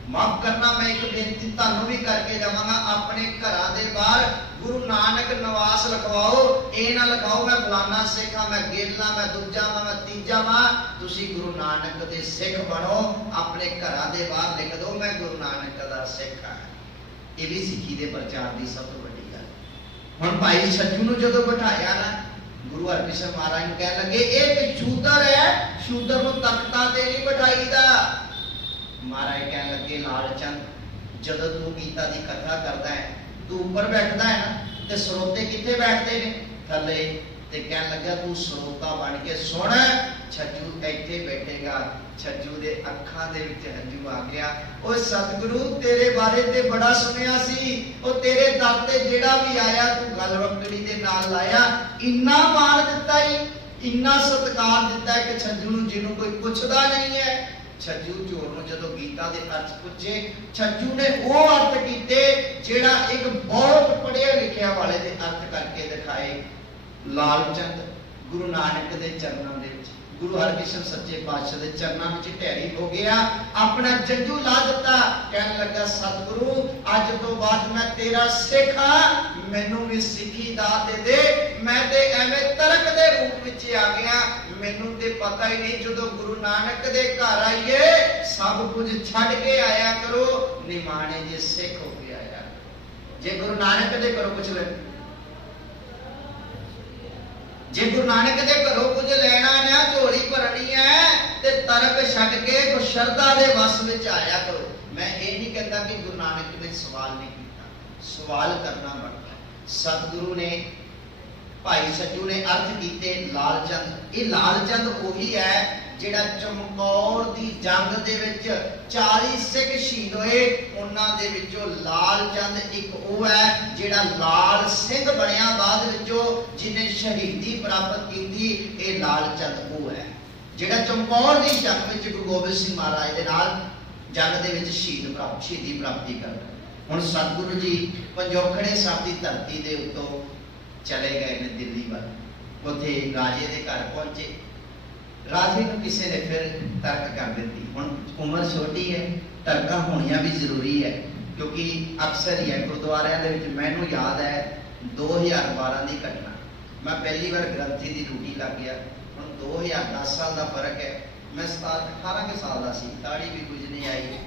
माफ करना, मैं एक बेनती ਤੁਹਾਨੂੰ ਵੀ ਕਰਕੇ ਜਾਵਾਂਗਾ, ਆਪਣੇ ਘਰਾਂ ਦੇ ਬਾਹਰ ਗੁਰੂ ਨਾਨਕ ਨਿਵਾਸ ਲਿਖਵਾਓ। ਇਹ ਨਾ ਲਿਖਾਓ ਮੈਂ ਫਲਾਨਾ ਸਿੱਖ ਹਾਂ, ਮੈਂ ਗੇਲਾ, ਮੈਂ ਦੂਜਾ ਮੈਂ ਤੀਜਾ ਵਾਂ। ਤੁਸੀਂ ਗੁਰੂ ਨਾਨਕ ਦੇ ਸਿੱਖ ਬਣੋ, ਆਪਣੇ ਘਰਾਂ ਦੇ ਬਾਹਰ ਲਿਖ ਦਿਓ ਮੈਂ ਗੁਰੂ ਨਾਨਕ ਦਾ ਸਿੱਖ ਹਾਂ। ਇਹ ਵੀ ਸਿੱਖੀ ਦੇ ਪ੍ਰਚਾਰ ਦੀ ਸਭ ਤੋਂ ਵੱਡੀ ਗੱਲ। ਹੁਣ ਭਾਈ ਛੱਜੂ ਨੂੰ ਜਦੋਂ ਬਿਠਾਇਆ ਨਾ, ਗੁਰੂ ਹਰਕ੍ਰਿਸ਼ਨ ਮਹਾਰਾਜ ਨੂੰ ਕਹਿਣ ਲੱਗੇ ਇਹ ਇੱਕ ਸ਼ੂਦਰ ਹੈ, ਸ਼ੂਦਰ ਨੂੰ ਤਖਤਾਂ ਤੇ ਨਹੀਂ ਬਿਠਾਈਦਾ। ਮਹਾਰਾਜ ਕਹਿਣ ਲੱਗੇ ਲਾਲ ਚੰਦ ਜਦੋਂ ਤੂੰ ਗੀਤਾ ਦੀ ਕਥਾ ਕਰਦਾ ਹੈ, ਤੂੰ ਉੱਪਰ ਬੈਠਦਾ ਹੈ ਨਾ, ਤੇ ਸਰੋਤੇ ਕਿੱਥੇ ਬੈਠਦੇ ਨੇ? ਥੱਲੇ। ਤੇ ਕਹਿਣ ਲੱਗਾ ਤੂੰ ਸਰੋਤਾ ਬਣ ਕੇ ਸੁਣ, ਛੱਜੂ ਇੱਥੇ ਬੈਠੇਗਾ। ਛੱਜੂ ਦੇ ਅੱਖਾਂ ਦੇ ਵਿੱਚ ਹੰਝੂ ਆ ਗਿਆ। ਓਏ ਸਤਿਗੁਰੂ ਤੇਰੇ ਬਾਰੇ ਤੇ ਬੜਾ ਸੁਣਿਆ ਸੀ, ਉਹ ਤੇਰੇ ਦਰ ਤੇ ਜਿਹੜਾ ਵੀ ਆਇਆ ਤੂੰ ਗਲਵਕੜੀ ਦੇ ਨਾਲ ਲਾਇਆ। ਇੰਨਾ ਮਾਣ ਦਿੱਤਾ ਹੀ, ਇੰਨਾ ਸਤਿਕਾਰ ਦਿੱਤਾ ਕਿ ਛੱਜੂ ਨੂੰ ਜਿਹਨੂੰ ਕੋਈ ਪੁੱਛਦਾ ਨਹੀਂ ਹੈ। ਛੱਜੂ ਝੋਲ ਨੂੰ ਜਦੋਂ ਗੀਤਾ ਦੇ ਅਰਥ ਪੁੱਛੇ, ਛੱਜੂ ਨੇ ਉਹ ਅਰਥ ਕੀਤੇ ਜਿਹੜਾ ਇੱਕ ਬਹੁਤ ਪੜ੍ਹਿਆ ਲਿਖਿਆ ਵਾਲੇ ਦੇ ਅਰਥ ਕਰਕੇ ਦਿਖਾਏ। ਲਾਲ ਚੰਦ ਗੁਰੂ ਨਾਨਕ ਦੇ ਚਰਨਾਂ ਦੇ ਵਿੱਚ, ਗੁਰੂ ਹਰਕ੍ਰਿਸ਼ਨ ਸੱਚੇ ਪਾਤਸ਼ਾਹ ਦੇ ਚਰਨਾਂ ਵਿੱਚ ਢਹਿਰੀ ਹੋ ਗਿਆ, ਆਪਣਾ ਜੰਝੂ ਲਾ ਦਿੱਤਾ। ਕਹਿਣ ਲੱਗਾ ਸਤਿਗੁਰੂ ਅੱਜ ਤੋਂ ਬਾਅਦ ਮੈਂ ਤੇਰਾ ਸਿੱਖ ਹਾਂ, ਮੈਨੂੰ ਵੀ ਸਿੱਖੀ ਦਾ ਦੇ। ਮੈਂ ਤੇ ਐਵੇਂ ਤਰਕ ਦੇ ਰੂਪ ਵਿੱਚ ਆ ਗਿਆ, ਮੈਨੂੰ ਤੇ ਪਤਾ ਹੀ ਨਹੀਂ। ਜਦੋਂ ਗੁਰੂ ਨਾਨਕ ਦੇ ਘਰ ਆਈਏ ਸਭ ਕੁਝ ਛੱਡ ਕੇ ਆਇਆ ਕਰੋ, ਨਿਮਾਣੇ ਜੇ ਸਿੱਖ ਹੋ ਕੇ ਆਇਆ। ਜੇ ਗੁਰੂ ਨਾਨਕ ਦੇ ਘਰੋਂ ਕੁਝ ਲੈ, ਜੇ ਗੁਰੂ ਨਾਨਕ ਦੇ ਘਰੋਂ ਕੁਝ ਲੈਣਾ ਨਾ, ਝੋਲੀ ਭਰਨੀ ਹੈ, ਤੇ ਤਰਕ ਛੱਡ ਕੇ ਕੋ ਸ਼ਰਧਾ ਦੇ ਵਸ ਵਿੱਚ ਆਇਆ ਕਰੋ। ਮੈਂ ਇਹ ਨਹੀਂ ਕਹਿੰਦਾ ਕਿ ਗੁਰੂ ਨਾਨਕ ਨੇ ਸਵਾਲ ਨਹੀਂ ਕੀਤਾ, ਸਵਾਲ ਕਰਨਾ ਬਣਦਾ। ਸਤਿਗੁਰੂ ਨੇ, ਭਾਈ ਛੱਜੂ ਨੇ ਅਰਥ ਕੀਤੇ ਲਾਲ ਚੰਦ। ਇਹ ਲਾਲ ਚੰਦ ਉਹੀ ਹੈ ਜਿਹੜਾ ਚਮਕੌਰ ਦੀ ਜੰਗ ਦੇ ਵਿੱਚ 40 ਸਿੱਖ ਸ਼ਹੀਦ ਹੋਏ, ਉਹਨਾਂ ਦੇ ਵਿੱਚੋਂ ਲਾਲ ਚੰਦ ਇੱਕ ਉਹ ਹੈ ਜਿਹੜਾ ਲਾਲ ਸਿੰਘ ਬਣਿਆ ਬਾਅਦ ਵਿੱਚੋਂ, ਜਿਹਨੇ ਸ਼ਹੀਦੀ ਪ੍ਰਾਪਤ ਕੀਤੀ। ਇਹ ਲਾਲ ਚੰਦ ਉਹ ਹੈ ਜਿਹੜਾ ਚਮਕੌਰ ਦੀ ਜੰਗ ਵਿੱਚ ਗੁਰੂ ਗੋਬਿੰਦ ਸਿੰਘ ਮਹਾਰਾਜ ਦੇ ਨਾਲ ਜੰਗ ਦੇ ਵਿੱਚ ਸ਼ਹੀਦੀ ਪ੍ਰਾਪਤੀ ਕਰਦਾ। ਹੁਣ ਸਤਿਗੁਰੂ ਜੀ ਪੰਜੋਖੜੇ ਸਾਹਿਬ ਦੀ ਧਰਤੀ ਦੇ ਉੱਤੋਂ ਚਲੇ ਗਏ ਨੇ ਦਿੱਲੀ ਵੱਲ। ਉੱਥੇ ਰਾਜੇ ਦੇ ਘਰ ਪਹੁੰਚੇ। ਰਾਜੇ ਨੂੰ ਕਿਸੇ ਨੇ ਫਿਰ ਤਰਕ ਕਰ ਦਿੱਤੀ। ਹੁਣ ਉਮਰ ਛੋਟੀ ਹੈ, ਤਰਕਾਂ ਹੋਣੀਆਂ ਵੀ ਜ਼ਰੂਰੀ ਹੈ, ਕਿਉਂਕਿ ਅਕਸਰ ਹੀ ਹੈ ਗੁਰਦੁਆਰਿਆਂ ਦੇ ਵਿੱਚ। ਮੈਨੂੰ ਯਾਦ ਹੈ 2012 ਦੀ ਘਟਨਾ, ਮੈਂ ਪਹਿਲੀ ਵਾਰ ਗ੍ਰੰਥੀ ਦੀ ਡਿਊਟੀ ਲੱਗ ਗਿਆ। ਹੁਣ 2010 ਸਾਲ ਦਾ ਫਰਕ ਹੈ, ਮੈਂ 18 ਸਾਲ ਦਾ ਸੀ, ਦਾੜੀ ਵੀ ਕੁਝ ਨਹੀਂ ਆਈ।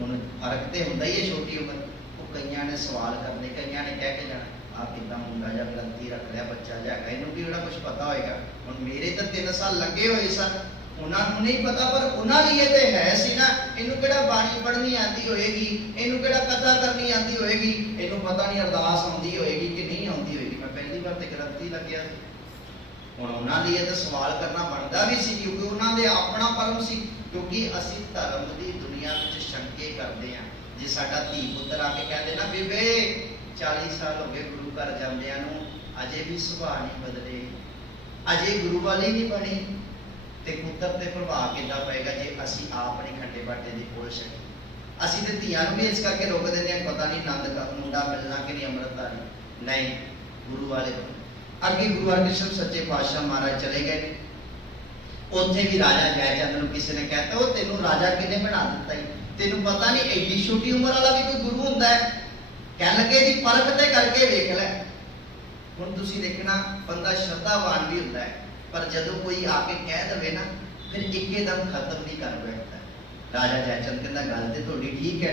ਹੁਣ ਫਰਕ ਤੇ ਹੁੰਦਾ ਹੀ ਹੈ ਛੋਟੀ ਉਮਰ। ਉਹ ਕਈਆਂ ਨੇ ਸਵਾਲ ਕਰਨੇ, ਕਈਆਂ ਨੇ ਕਹਿ ਕੇ ਜਾਣਾ ਆ ਕਿੱਦਾਂ ਮੁੰਡਾ ਜਾਂ ਗ੍ਰੰਥੀ ਰੱਖ ਲਿਆ, ਬੱਚਾ ਜਾ ਕੇ ਇਹਨੂੰ ਵੀ ਜਿਹੜਾ ਕੁਝ ਪਤਾ ਹੋਏਗਾ। ਹੁਣ ਮੇਰੇ ਤਾਂ 3 ਸਾਲ ਲੱਗੇ ਹੋਏ ਸਨ, ਉਹਨਾਂ ਨੂੰ ਨਹੀਂ ਪਤਾ, ਪਰ ਉਹਨਾਂ ਲਈ ਇਹ ਤੇ ਹੈ ਸੀ ਨਾ। ਇਹਨੂੰ ਕਿਹੜਾ ਬਾਣੀ ਪੜ੍ਹਨੀ ਆਉਂਦੀ ਹੋਏਗੀ, ਇਹਨੂੰ ਕਿਹੜਾ ਕਥਾ ਕਰਨੀ ਆਉਂਦੀ ਹੋਏਗੀ, ਇਹਨੂੰ ਪਤਾ ਨਹੀਂ ਅਰਦਾਸ ਆਉਂਦੀ ਹੋਏਗੀ ਕਿ ਨਹੀਂ ਆਉਂਦੀ ਹੋਏਗੀ। ਮੈਂ ਪਹਿਲੀ ਵਾਰ ਤੇ ਗ੍ਰੰਥੀ ਲੱਗਿਆ ਸੀ। ਹੁਣ ਉਹਨਾਂ ਲਈ ਇਹ ਤਾਂ ਸਵਾਲ ਕਰਨਾ ਬਣਦਾ ਵੀ ਸੀ, ਕਿਉਂਕਿ ਉਹਨਾਂ ਦੇ ਆਪਣਾ ਪਰਮ ਸੀ। ਕਿਉਂਕਿ ਅਸੀਂ ਧਰਮ ਦੀ ਦੁਨੀਆ ਵਿੱਚ ਸ਼ੰਕੇ ਕਰਦੇ ਹਾਂ। ਜੇ ਸਾਡਾ ਧੀ ਪੁੱਤਰ ਆ ਕੇ ਕਹਿੰਦੇ ਨਾ ਬੀਬੇ 40 ਸਾਲ ਹੋ ਗਏ ਗੁਰੂ ਘਰ ਜਾਂਦਿਆਂ ਨੂੰ, ਅਜੇ ਵੀ ਸੁਭਾਅ ਨਹੀਂ ਬਦਲੇ, ਅਜੇ ਗੁਰੂ ਵਾਲੀ ਨਹੀਂ ਬਣੀ, ਤੇ ਪੁੱਤਰ ਤੇ ਪ੍ਰਭਾਵ ਕਿੱਦਾਂ ਪਏਗਾ ਜੇ ਅਸੀਂ ਆਪ ਨਹੀਂ ਖੱਟੇ ਬਾਟੇ ਦੀ ਕੋਲ ਸਕੇ। ਅਸੀਂ ਤੇ ਧੀਆਂ ਨੂੰ ਵੀ ਇਸ ਕਰਕੇ ਰੋਕ ਦਿੰਦੇ ਹਾਂ, ਪਤਾ ਨਹੀਂ ਆਨੰਦ ਦਾ ਮੁੰਡਾ ਮਿਲਣਾ ਕਿ ਨਹੀਂ, ਅੰਮ੍ਰਿਤਧਾਰੀ ਨਹੀਂ, ਗੁਰੂ ਵਾਲੇ। ਅੱਗੇ ਗੁਰੂ ਹਰਕ੍ਰਿਸ਼ਨ ਸੱਚੇ ਪਾਤਸ਼ਾਹ ਮਹਾਰਾਜ ਚਲੇ ਗਏ। ਉੱਥੇ ਵੀ ਰਾਜਾ ਜੈ ਚੰਦ ਨੂੰ ਕਿਸੇ ਨੇ ਕਹਿਤਾ ਉਹ ਤੈਨੂੰ ਰਾਜਾ ਕਿਹਨੇ ਬਣਾ ਦਿੱਤਾ ਹੀ? तेनू पता नहीं एडी छोटी उम्र वाला भी कोई गुरु होंदा है? कह लगे जी परख ते करके वेख लै। हुण तुसीं देखना बंदा श्रद्धावान भी होंदा है, पर जदों कोई आके कह दवे ना फिर एकदम खत्म नहीं कर बैठता। राजा जयचंद कहंदा गल ते तुहाडी ठीक है।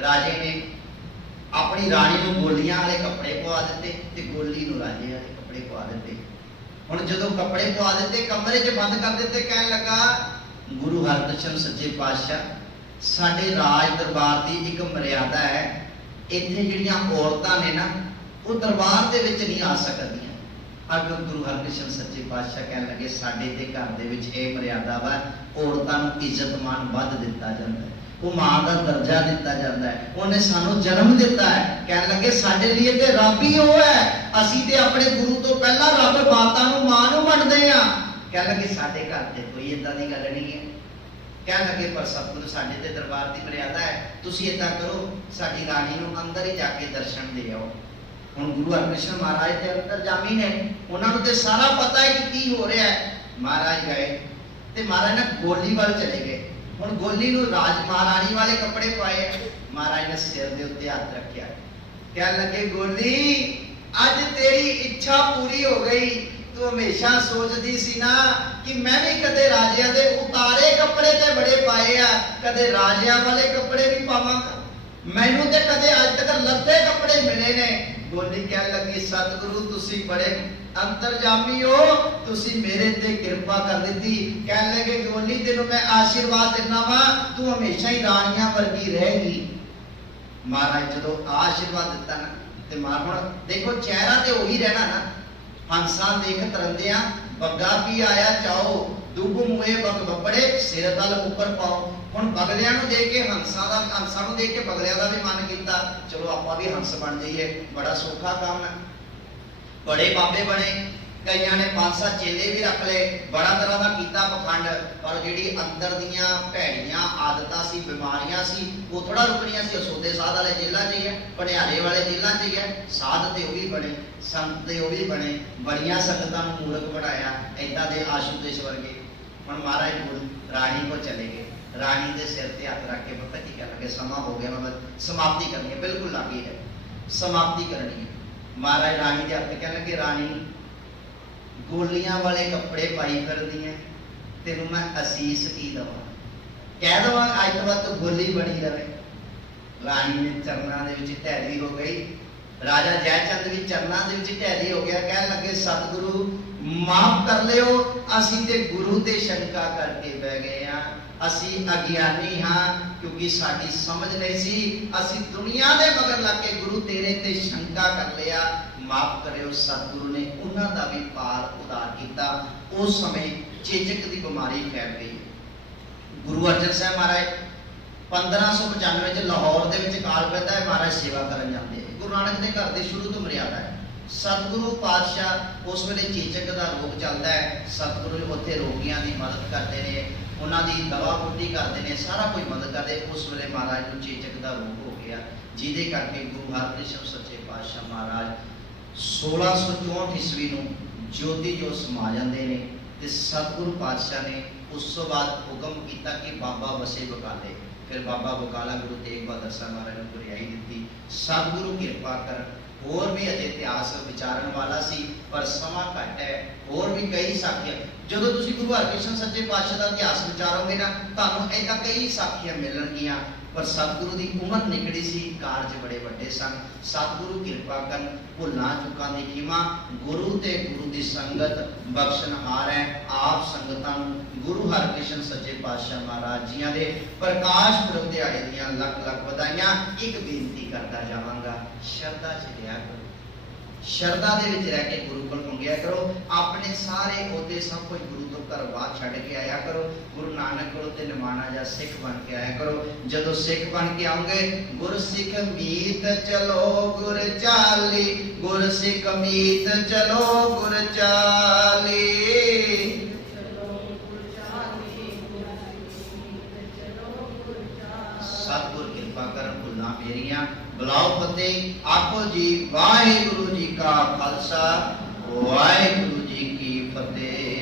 राजे ने अपनी रानी नूं गोलियां वाले कपड़े पवा दिते ते गोली नूं राजे वाले कपड़े पवा दिते। हुण जदों कपड़े पवा दिते कमरे 'च बंद कर दिते, कहण लगा गुरु हरकृष्ण सच्चे पातशाह साडे राज दरबार की एक मर्यादा है, इत्थे जिहड़ियां औरतां ने ना वो दरबार दे विच नहीं आ सकदियां। अगर गुरु हरकृष्ण सच्चे पातशाह कहण लगे साडे ते घर दे विच इह मर्यादा वा, औरतां नूं इज्जत मान वध दिता जांदा है, वो मां का दर्जा दिता जाता है, उन्हें सानू जन्म दिता है। कह लगे साडे लिए ते रब ही वो है, असीं ते अपने गुरु तो पहला रब माता नूं मां नूं मनदे आ। कह लगे साडे घर ते कोई इदां दी गल नहीं है। कह लगे पर सतगुरु साडे ते दरबार की मर्यादा है, तुसीं इदां करो साडी रानी नूं अंदर ही जाके दर्शन दे आओ। हुण गुरु हरकृष्ण महाराज ते अंतरजामी ने, उन्हां नूं ते सारा पता है कि की हो रहा है। महाराज गए ते महाराज ना गोली वाल चले गए। हुण गोली नूं राज महारानी वाले कपड़े पाए, महाराज ने सिर दे उत्ते हाथ रखिया, कह लगे गोली अज तेरी इच्छा पूरी हो गई। तू हमेशा सोचदी सी ना कि मैं भी कदे राजिया दे उतारे कपड़े ते बड़े पाए आ, कदे राजिया वाले कपड़े भी पावांगा, मैनू ते कदे अज तक लत्ते कपड़े मिले ने। गोली कह लगी सतगुरु तुसी बड़े अंतरजामी हो, तुसी मेरे ते कृपा कर दी। कह लगे गोली तेनू मैं आशीर्वाद देना वा, तू हमेशा ही रानियां वर्गी रहेगी। महाराज जदों आशीर्वाद दिता ना ते मां हुण देखो चेहरा ते उही रहना ना, हंसा देख तरंदिया बग्गा भी आया चाओ, दुब मुए बग बबड़े सिर तल ऊपर पाओ। हुण बगलियां नूं देख के हंसा नूं देख के बगलियां दा भी मन कीता चलो आपां भी हंस बन जाइए, बड़ा सौखा काम है। बड़े बाबे बने, कईयां ने 5-7 चेले भी रख ले, बड़ा तरह का कीता पखंड, पर जिहड़ी अंदर दियां भैड़ियां आदतां सी बीमारियां सी वो थोड़ा रुकनियां सी। सौदे साध वाले जेलां च ही है, भंडियारे वाले जेलां च ही है, साध ते वो भी बने, संत ते वो भी बने, बड़ियां संगतां नूं मूर्ख बनाया इदां दे आशुतोष वर्गे। हुण महाराज गुरु रानी को चले गए, रानी दे सिर ते हथ रख के पता की कह लगे समा हो गया, मतलब समाप्ति करनी है, बिल्कुल लागी है समाप्ति करनी है। महाराज रानी दे हथ कह लगे रानी गोलियां वाले कपड़े पाई फिरदी है, तेनू मैं असीस की दवा, कह दवा अज तो बाद तो गोली बनी रहे। रानी ने चरणों दे विच ढैरी हो गई, राजा जयचंद भी चरणों दे विच ढैरी हो गया। कह लगे सतगुरु माफ कर लियो, असीं ते गुरु ते शंका करके बह गए हां, असीं अज्ञानी हां क्योंकि साडी समझ नहीं सी, असीं दुनिया दे मगर लग के गुरु तेरे ते शंका कर लिया, माफ करियो। सतगुरु ने उन्हां दा भी पार उतार किया। उस समय चेचक की बीमारी फैल गई। गुरु अर्जन साहब महाराज 1595 च लाहौर दे विच काल पैदा है, महाराज सेवा करन जाते हैं। गुरु नानक दे घर दे शुरू तो मर्यादा है, सतगुरु पातशाह उस वेले चेचक का रोग चलता है, सतगुरु उत्थे रोगियों की मदद करते हैं, उन्होंने दवा बूटी करते हैं, सारा कुछ मदद करते। उस वेले महाराज को चेचक का रोग हो गया, जिदे करके गुरु हरकृष्ण सच्चे पातशाह महाराज 1664 ईस्वी नूं ज्योति जो समा जाते हैं। ते सतगुरु पातशाह ने उस तो बाद हुक्म किया कि बाबा वसे बकाले, फिर बाबा बकाला गुरु तेग बहादुर साहब महाराज को रिहाई दी। सतगुरु कृपा कर होर भी अजे इतिहास विचारन वाला सी, पर समा घट है, होर भी कई साखियां जदों तुसीं गुरु हरकृष्ण सच्चे पातशाह का इतिहास विचारोगे ना तुहानूं इदां कई साखियां मिलणगियां। पर सतगुरु की उम्र निकड़ी सी, कारज बड़े वड्डे सन। सतगुरु कृपा कर भुलां चुकां दी खिमा, गुरु ते गुरु की संगत बख्शनहार है। आप संगतां नूं गुरु हरकृष्ण सच्चे पातशाह महाराज जियां दे प्रकाश पुरब दिहाड़े दीयां लख लख बधाइयां। एक बेनती करदा जावांगा, शरधा च रहा करो, शरधा दे विच रह के गुरु कोल मंगिया करो, अपने सारे ओहदे सब कुछ गुरु तो घर बाहर छड्ड के आया करो। गुरु नानक कोल ते निमाना जा सिख बन के आया करो। जदों सिख बन के आओगे, गुर सिख मीत चलो गुर चाली, गुर सिख मीत चलो गुर चाली। सतगुर कृपा कर भुलां मेरियां, बुलाओ फतेह आखो जी वाहिगुरु जी का खालसा वाहिगुरु जी की फतेह।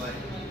ਵਾਹਿਗੁਰੂ।